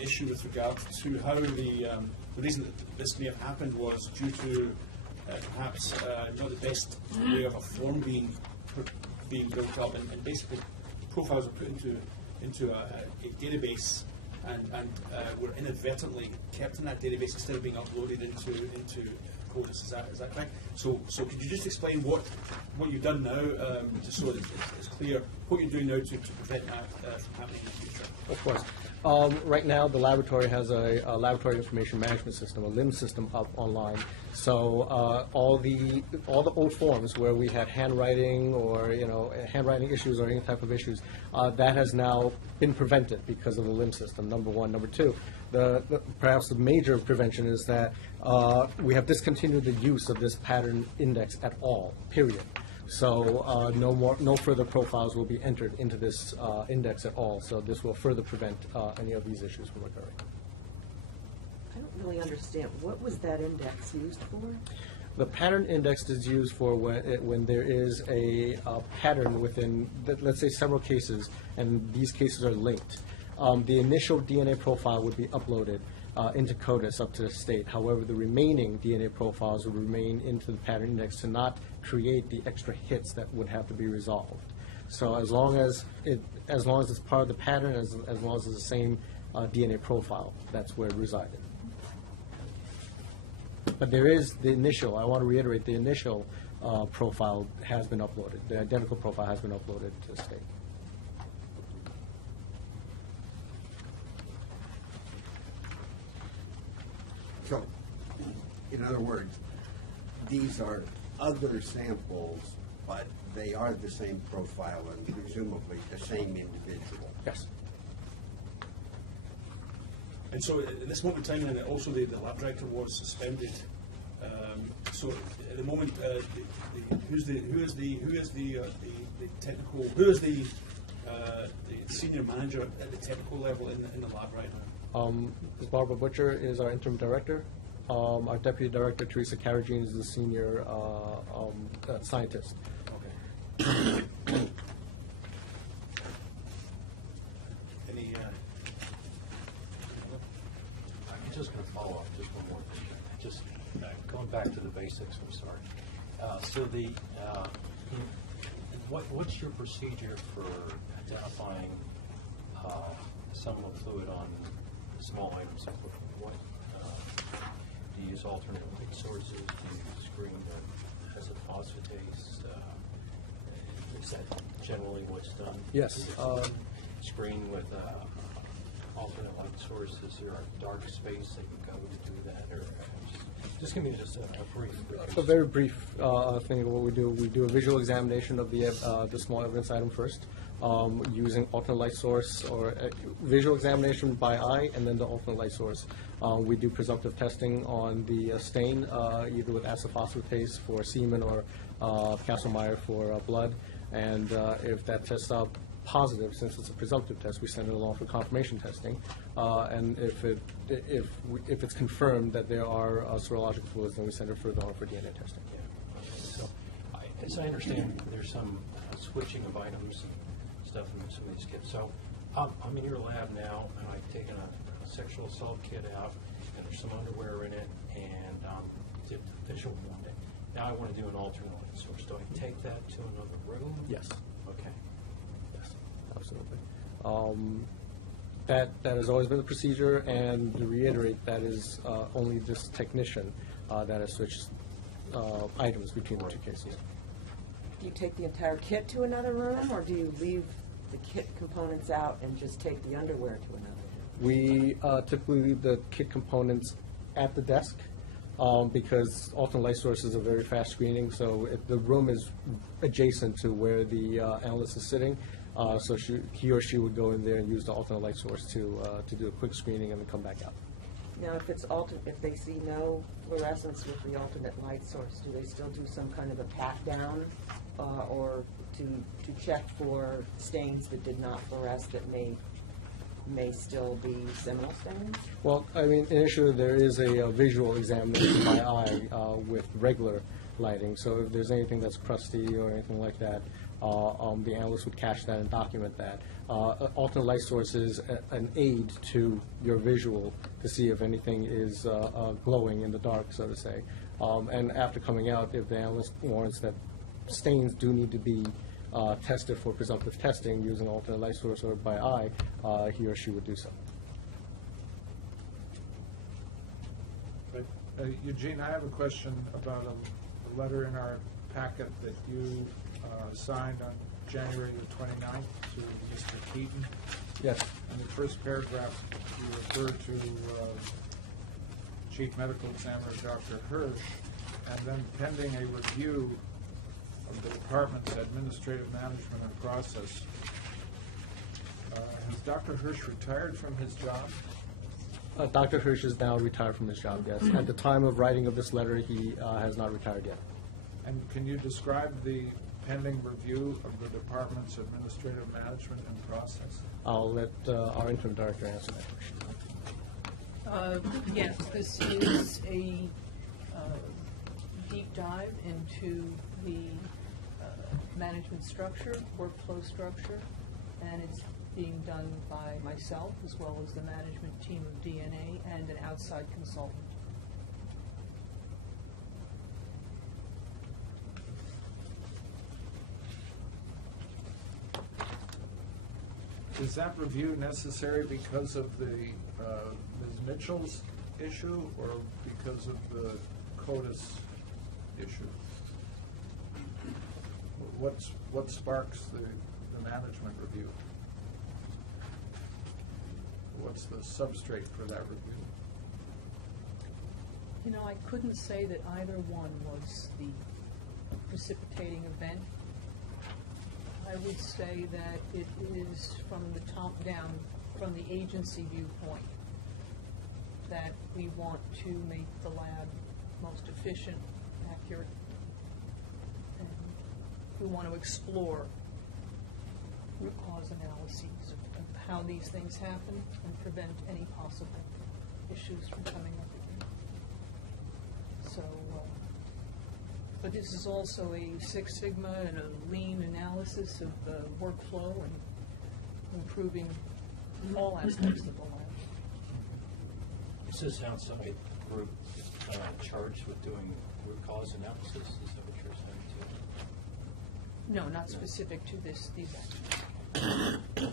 issue with regard to how the reason that this may have happened was due to perhaps not the best way of a form being built up, and basically profiles were put into a database and were inadvertently kept in that database instead of being uploaded into CODIS. Is that correct? So could you just explain what you've done now, just so that it's clear what you're doing now to prevent that from happening in the future? Of course. Right now, the laboratory has a laboratory information management system, a LIMS system up online. So all the old forms where we had handwriting or handwriting issues or any type of issues, that has now been prevented because of the LIMS system. Number one. Number two, perhaps the major prevention is that we have discontinued the use of this pattern index at all. Period. So no further profiles will be entered into this index at all. So this will further prevent any of these issues from occurring. I don't really understand. What was that index used for? The pattern index is used for when there is a pattern within, let's say, several cases, and these cases are linked. The initial DNA profile would be uploaded into CODIS up to the state. However, the remaining DNA profiles would remain into the pattern index to not create the extra hits that would have to be resolved. So as long as it's part of the pattern, as long as it's the same DNA profile, that's where it resided. But there is the initial, I want to reiterate, the initial profile has been uploaded. The identical profile has been uploaded to the state. So, in other words, these are other samples, but they are the same profile and presumably the same individual. Yes. And so at this moment in time, and also the lab director was suspended. So at the moment, who is the senior manager at the technical level in the lab right now? Ms. Barbara Butcher is our interim director. Our deputy director, Teresa Carragine, is the senior scientist. Okay. Any? I'm just going to follow up just one more thing. Just going back to the basics. I'm sorry. So what's your procedure for identifying seminal fluid on small items? What do you use alternate light sources? Do you screen the acid phosphatase? Is that generally what's done? Yes. Screen with alternate light sources. Is there a dark space that you go to do that, or just give me just a brief? A very brief thing of what we do. We do a visual examination of the small evidence item first, using alternate light source or visual examination by eye, and then the alternate light source. We do presumptive testing on the stain, either with acid phosphatase for semen or Kastle-Meyer for blood. And if that tests out positive, since it's a presumptive test, we send it along for confirmation testing. And if it's confirmed that there are serological fluids, then we send it further on for DNA testing. Yeah. So, as I understand, there's some switching of items and stuff in some of these kits. So, I'm in your lab now, and I've taken a sexual assault kit out, and there's some underwear in it, and did the visual one. Now I want to do an alternate light source. Do I take that to another room? Yes. Okay. Yes, absolutely. That has always been the procedure, and to reiterate, that is only this technician that has switched items between the two cases. Do you take the entire kit to another room, or do you leave the kit components out and just take the underwear to another room? We typically leave the kit components at the desk because alternate light source is a very fast screening, so if the room is adjacent to where the analyst is sitting, So he or she would go in there and use the alternate light source to do a quick screening and then come back out. Now, if they see no fluorescence with the alternate light source, do they still do some kind of a pat down, or to check for stains that did not fluoresce that may still be seminal stains? Well, I mean, initially there is a visual examination by eye with regular lighting. So if there's anything that's crusty or anything like that, the analyst would catch that and document that. Alternate light source is an aid to your visual to see if anything is glowing in the dark, so to say. And after coming out, if the analyst warrants that stains do need to be tested for presumptive testing using alternate light source or by eye, he or she would do so. Eugene, I have a question about a letter in our packet that you signed on January the 29th to Mr. Keaton. Yes. In the first paragraph, you refer to Chief Medical Examiner Dr. Hirsch, and then pending a review of the department's administrative management and process. Has Dr. Hirsch retired from his job? Dr. Hirsch is now retired from his job, yes. At the time of writing of this letter, he has not retired yet. And can you describe the pending review of the department's administrative management and process? I'll let our interim director answer that question. Yes, this is a deep dive into the management structure, workflow structure, and it's being done by myself as well as the management team of DNA and an outside consultant. Is that review necessary because of the Ms. Mitchell's issue or because of the CODIS issue? What sparks the management review? What's the substrate for that review? You know, I couldn't say that either one was the precipitating event. I would say that it is from the top down, from the agency viewpoint, that we want to make the lab most efficient, accurate, and we want to explore root cause analyses of how these things happen and prevent any possible issues from coming up again. So, but this is also a Six Sigma and a lean analysis of the workflow and improving all aspects of the lab. Is this outside group charged with doing root cause analysis? Is that what you're saying too? No, not specific to these actions.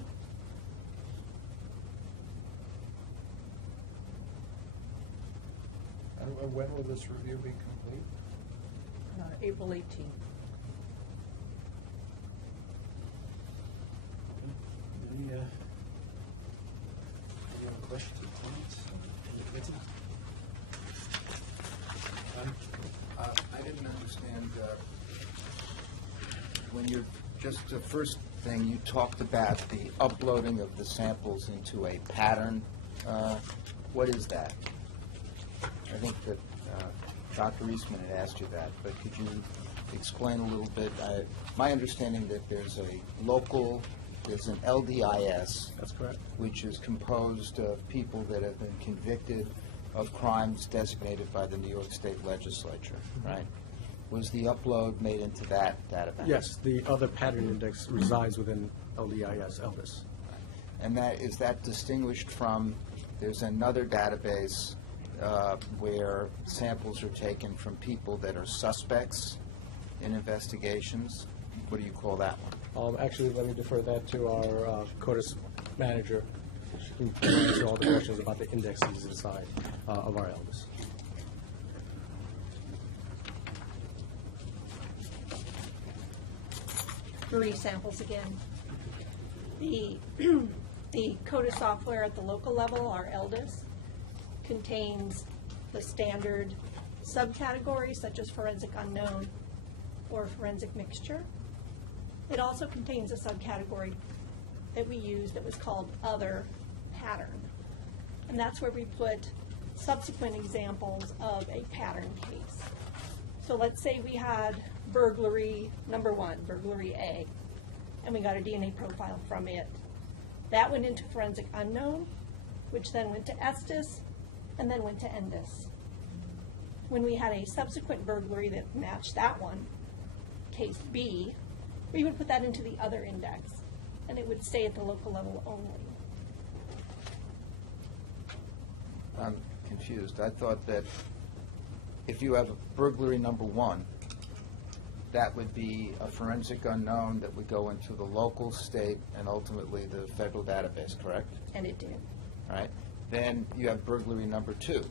And when will this review be complete? April 18th. Any other questions or comments? I didn't understand when you're just the first thing you talked about the uploading of the samples into a pattern. What is that? I think that Dr. Eastman had asked you that, but could you explain a little bit? My understanding that there's an LDIS. That's correct. Which is composed of people that have been convicted of crimes designated by the New York State Legislature, right? Was the upload made into that database? Yes, the other pattern index resides within LDIS, ELDIS. And is that distinguished from, there's another database where samples are taken from people that are suspects in investigations? What do you call that one? Actually, let me defer that to our CODIS manager, who can answer all the questions about the indexes inside of our ELDIS. Marie Samples again. The CODIS software at the local level, our ELDIS, contains the standard subcategories such as forensic unknown or forensic mixture. It also contains a subcategory that we used that was called Other Pattern. And that's where we put subsequent examples of a pattern case. So let's say we had burglary number 1, burglary A, and we got a DNA profile from it. That went into forensic unknown, which then went to Estes, and then went to Endis. When we had a subsequent burglary that matched that one, case B, we would put that into the other index, and it would stay at the local level only. I'm confused. I thought that if you have burglary number 1, that would be a forensic unknown that would go into the local, state, and ultimately the federal database, correct? And it did. All right. Then you have burglary number 2.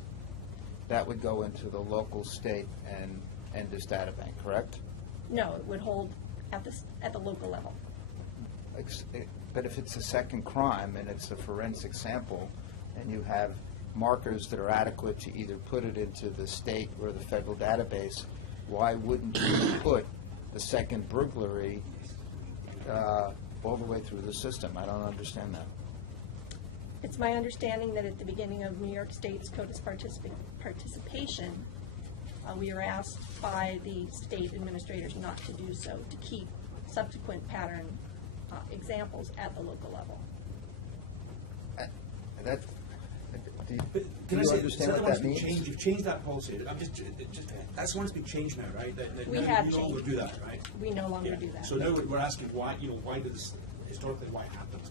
That would go into the local, state, and this databank, correct? No, it would hold at the local level. But if it's a second crime and it's a forensic sample, and you have markers that are adequate to either put it into the state or the federal database, why wouldn't you put the second burglary all the way through the system? I don't understand that. It's my understanding that at the beginning of New York State's CODIS participation, we were asked by the state administrators not to do so, to keep subsequent pattern examples at the local level. Do Can I you say, understand so what that means? You've changed that policy. I'm just that's one that's been changed now, right? That We now have no longer changed. do that, right? We no longer do that. So now we're asking why, why did this, historically, why it happened?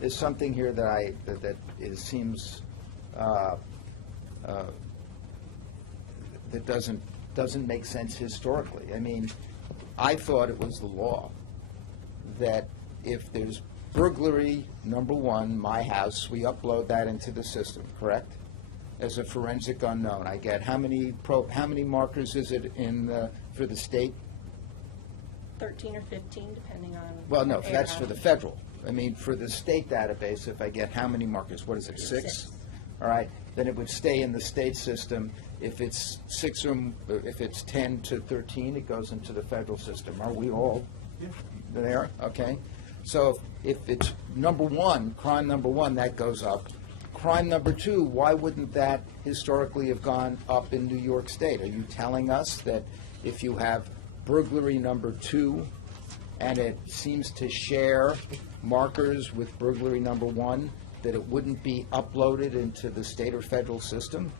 There's something here that seems that doesn't make sense historically. I mean, I thought it was the law that if there's burglary number 1, my house, we upload that into the system, correct? As a forensic unknown. I get how many markers is it for the state? 13 or 15, depending on. Well, no, what that's era. for the federal. I mean, for the state database, if I get how many markers? What is it, 6? 6. All right, then it would stay in the state system. If it's 6 or if it's 10 to 13, it goes into the federal system. Are we all there? Okay. So if it's number 1, crime number 1, that goes up. Crime number 2, why wouldn't that historically have gone up in New York State? Are you telling us that if you have burglary number 2 and it seems to share markers with burglary number 1, that it wouldn't be uploaded into the state or federal system?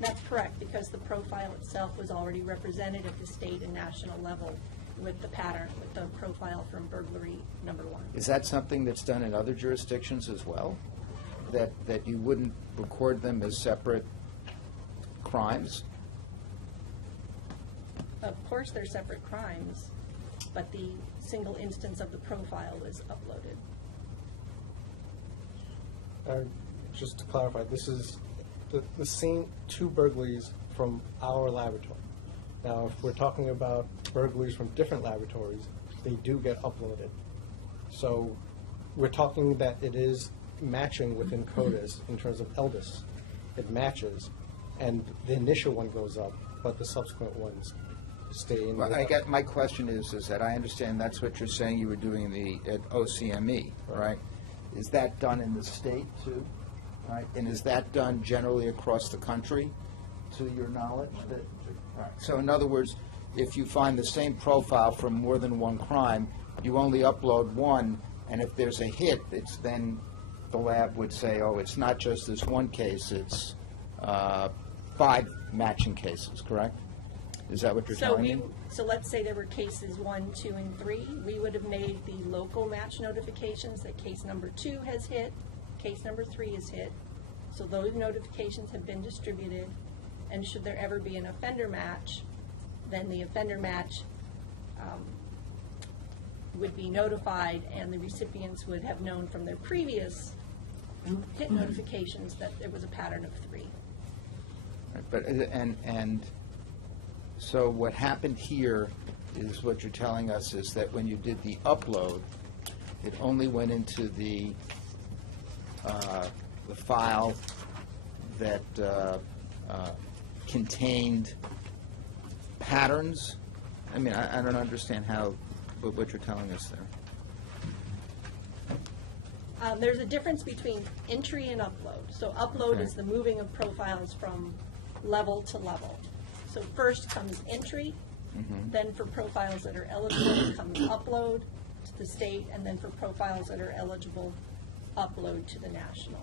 That's correct, because the profile itself was already represented at the state and national level with the pattern, with the profile from burglary number 1. Is that something that's done in other jurisdictions as well? That you wouldn't record them as separate crimes? Of course, they're separate crimes, but the single instance of the profile was uploaded. Just to clarify, this is the same 2 burglaries from our laboratory. Now, if we're talking about burglaries from different laboratories, they do get uploaded. So we're talking that it is matching within CODIS in terms of ELDIS. It matches, and the initial one goes up, but the subsequent ones stay in. Well, my question is that I understand that's what you're saying you were doing at OCME, right? Is that done in the state too? Right? And is that done generally across the country, to your knowledge? Right. So in other words, if you find the same profile from more than one crime, you only upload one, and if there's a hit, it's then the lab would say, oh, it's not just this one case, it's 5 matching cases, correct? Is that what you're telling me? So let's say there were cases 1, 2, and 3. We would have made the local match notifications that case number 2 has hit, case number 3 is hit. So those notifications have been distributed, and should there ever be an offender match, then the offender match would be notified, and the recipients would have known from their previous hit notifications that there was a pattern of 3. Right, but and so what happened here is what you're telling us is that when you did the upload, it only went into the file that contained patterns I mean, I don't understand what you're telling us there. There's a difference between entry and upload. So upload Okay. is the moving of profiles from level to level. So first comes entry, then for profiles that are eligible comes upload to the state, and then for profiles that are eligible, upload to the national.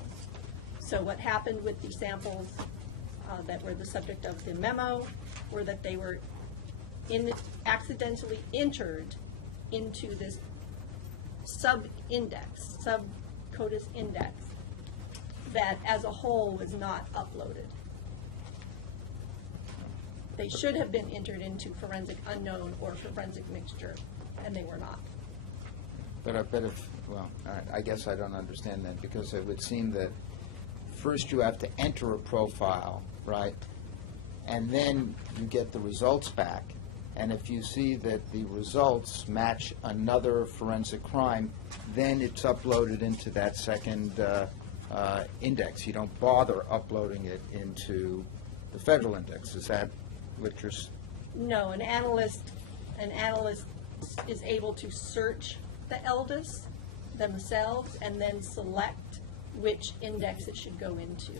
So what happened with the samples that were the subject of the memo were that they were accidentally entered into this sub-index, sub-CODIS index, that as a whole was not uploaded. They should have been entered into forensic unknown or forensic mixture, and they were not. But well, all right, I guess I don't understand that, because it would seem that first you have to enter a profile, right? And then you get the results back. And if you see that the results match another forensic crime, then it's uploaded into that second index. You don't bother uploading it into the federal index. Is that what you're... No, an analyst is able to search the ELDIS themselves and then select which index it should go into.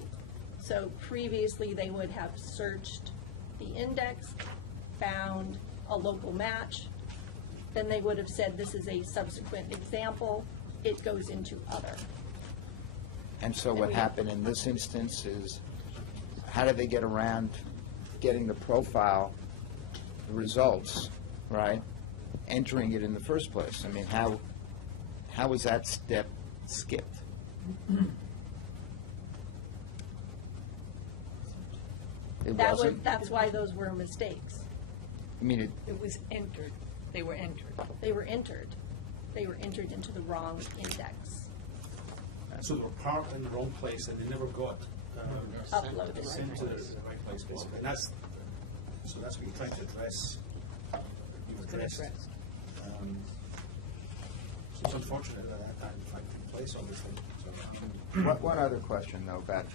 So previously, they would have searched the index, found a local match, then they would have said this is a subsequent example, it goes into other. And so what happened in this instance is, how did they get around getting the profile, the results, right, entering it in the first place? I mean, how was that step skipped? It wasn't? That's why those were mistakes. I mean, It was entered. They were entered. They were entered. They were entered into the wrong index. So they were parked in the wrong place and they never got Uploaded. sent to the right place, basically. And that's what you're trying to address. So it's unfortunate that that in fact took place, obviously. So, One other question, though, about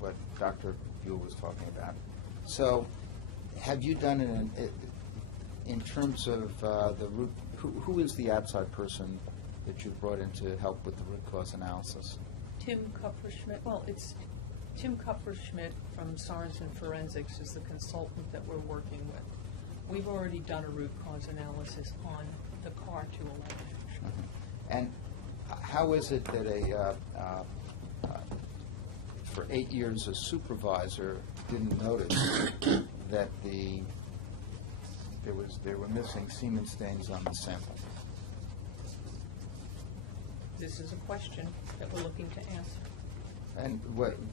what Dr. Buell was talking about. So, have you done in terms of the root? Who is the outside person that you brought in to help with the root cause analysis? Tim Kupferschmidt, well, it's Tim Kupferschmidt from Sorensen Forensics is the consultant that we're working with. We've already done a root cause analysis on the car 211. And how is it that for 8 years a supervisor didn't notice that there were missing semen stains on the sample? This is a question that we're looking to answer. And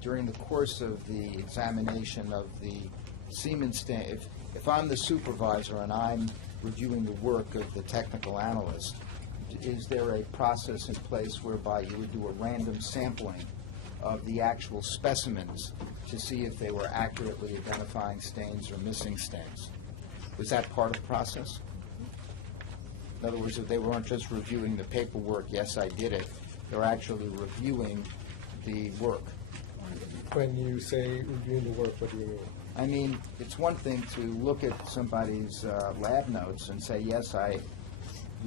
during the course of the examination of the semen stain, if I'm the supervisor and I'm reviewing the work of the technical analyst, is there a process in place whereby you would do a random sampling of the actual specimens to see if they were accurately identifying stains or missing stains? Was that part of the process? In other words, if they weren't just reviewing the paperwork, yes, I did it, they're actually reviewing the work. When you say reviewing the work, what do you mean? I mean, it's one thing to look at somebody's lab notes and say, yes, I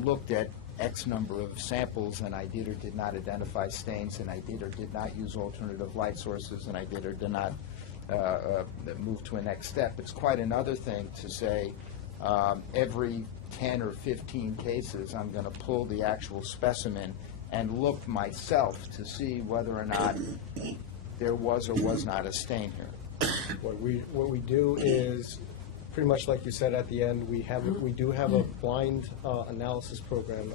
looked at X number of samples and I did or did not identify stains and I did or did not use alternative light sources and I did or did not move to a next step. It's quite another thing to say every 10 or 15 cases I'm going to pull the actual specimen and look myself to see whether or not there was or was not a stain here. What we do is, pretty much like you said at the end, we do have a blind analysis program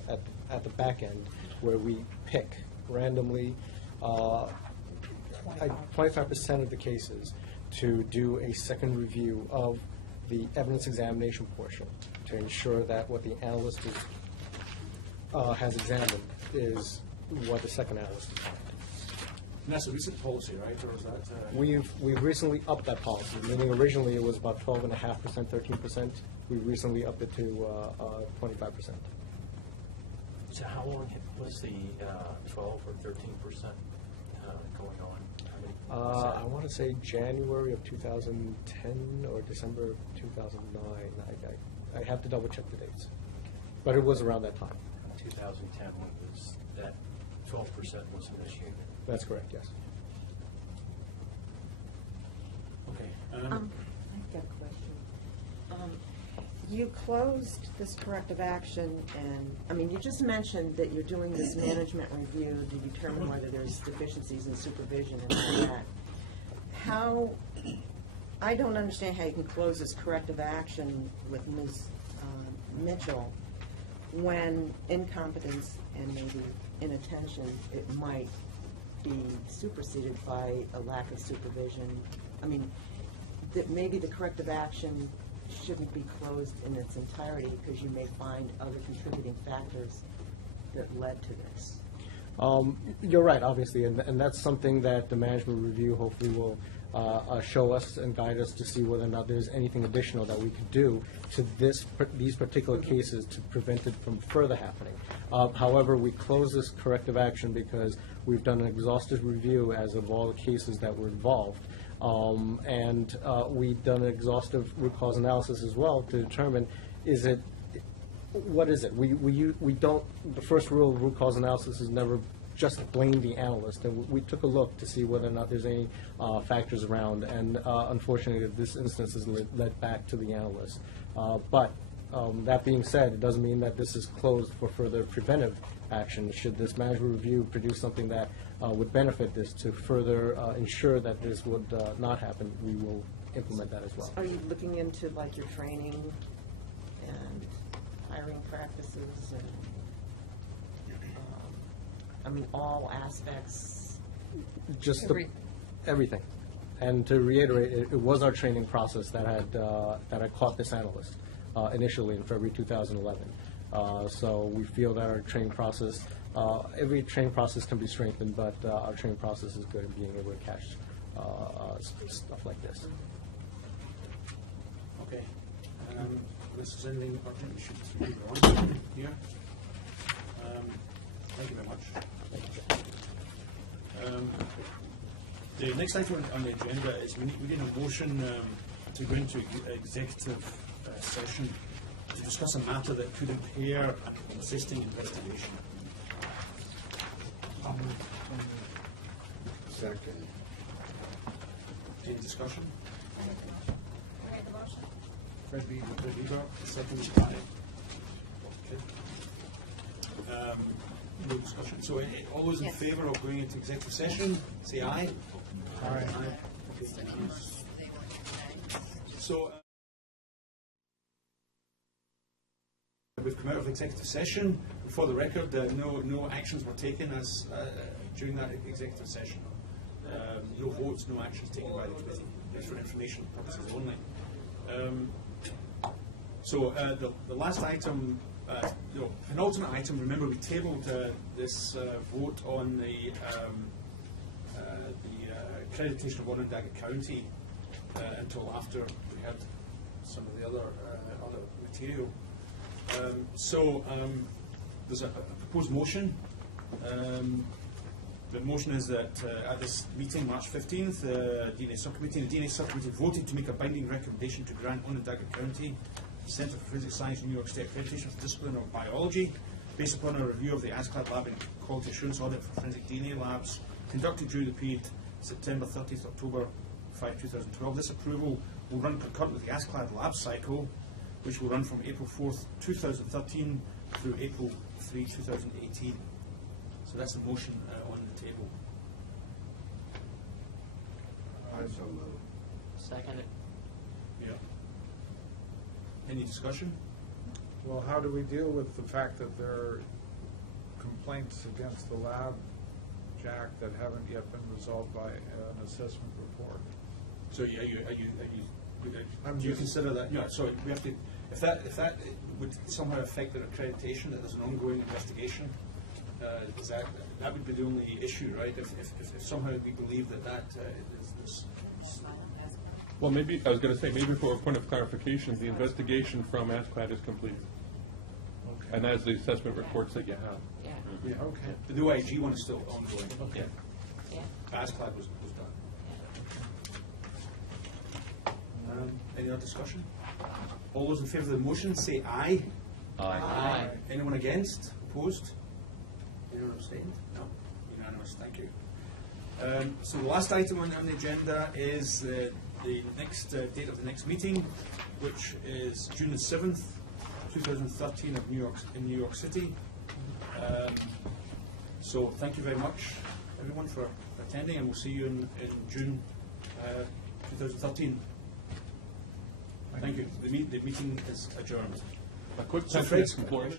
at the back end where we pick randomly 25% of the cases to do a second review of the evidence examination portion to ensure that what the analyst has examined is what the second analyst has found. and that's a recent policy, right? Or is that? We've recently upped that policy, meaning originally it was about 12.5%, 13%. We recently upped it to 25%. So how long was the 12 or 13% going on? I want to say January of 2010 or December of 2009. I have to double check the dates. But it was around that time. 2010, when it was, that 12% was initiated. That's correct, yes. Okay. I've got a question. You closed this corrective action, and, I mean, you just mentioned that you're doing this management review to determine whether there's deficiencies in supervision and all that. How, I don't understand how you can close this corrective action with Ms. Mitchell when incompetence and maybe inattention, it might be superseded by a lack of supervision. I mean, that maybe the corrective action shouldn't be closed in its entirety because you may find other contributing factors that led to this. You're right, obviously, and that's something that the management review hopefully will show us and guide us to see whether or not there's anything additional that we could do to these particular cases to prevent it from further happening. However, we close this corrective action because we've done an exhaustive review as of all the cases that were involved. And we've done an exhaustive root cause analysis as well to determine, what is it? We don't, the first rule of root cause analysis is never just blame the analyst. And we took a look to see whether or not there's any factors around, and unfortunately, this instance is led back to the analyst. But that being said, it doesn't mean that this is closed for further preventive action. Should this management review produce something that would benefit this to further ensure that this would not happen, we will implement that as well. Are you looking into like your training and hiring practices and, I mean, all aspects? Just everything. And to reiterate, it was our training process that had caught this analyst initially in February 2011. So we feel that our training process, every training process can be strengthened, but our training process is good at being able to catch stuff like this. Okay. This is anything urgent we should move on here. Thank you very much. The next item on the agenda is we need a motion to go into executive session to discuss a matter that could impair an existing investigation. Second. Any discussion? Make the motion. Fred Weaver, second by. Okay. No discussion. So all those in Yes. favour of going into executive session, say aye. Aye. Okay. So we've come out of executive session. For the record, no actions were taken as during that executive session. No votes, no actions taken by the committee. It's for information purposes only. So the last item, an alternate item. Remember, we tabled this vote on the accreditation of Onondaga County until after we had some of the other material. There's a proposed motion. The motion is that at this meeting, March 15th, the DNA Subcommittee voted to make a binding recommendation to grant Onondaga County Centre for Forensic Science and New York State accreditation for discipline of biology, based upon a review of the ASCLD lab and quality assurance audit for forensic DNA labs conducted during the period September 30th, October 5, 2012. This approval will run concurrent with the ASCLD lab cycle, which will run from April 4th, 2013 through April 3, 2018. So that's the motion on the table. I so move. Second. Yeah. Any discussion? Well, how do we deal with the fact that there are complaints against the lab, Jack, that haven't yet been resolved by an assessment report? So do you consider that? Yeah. So we have to. If that would somehow affect their accreditation, that there's an ongoing investigation, that would be the only issue, right? If somehow we believe that is. Well, maybe, I was going to say, maybe for a point of clarification, the investigation from ASCLD is completed. Okay. And that's the assessment reports that you have. Yeah. Okay. The new IG one is still ongoing. Okay. Yeah. ASCLD was done. Any other discussion? All those in favour of the motion say aye. Aye. Anyone against? Opposed? Anyone abstained? No. Unanimous. Thank you. So the last item on the agenda is the next date of the next meeting, which is June the 7th, 2013 in New York City. So thank you very much, everyone, for attending, and we'll see you in June 2013. Thank you. The meeting is adjourned. A quick So sentence, Fred's- employees.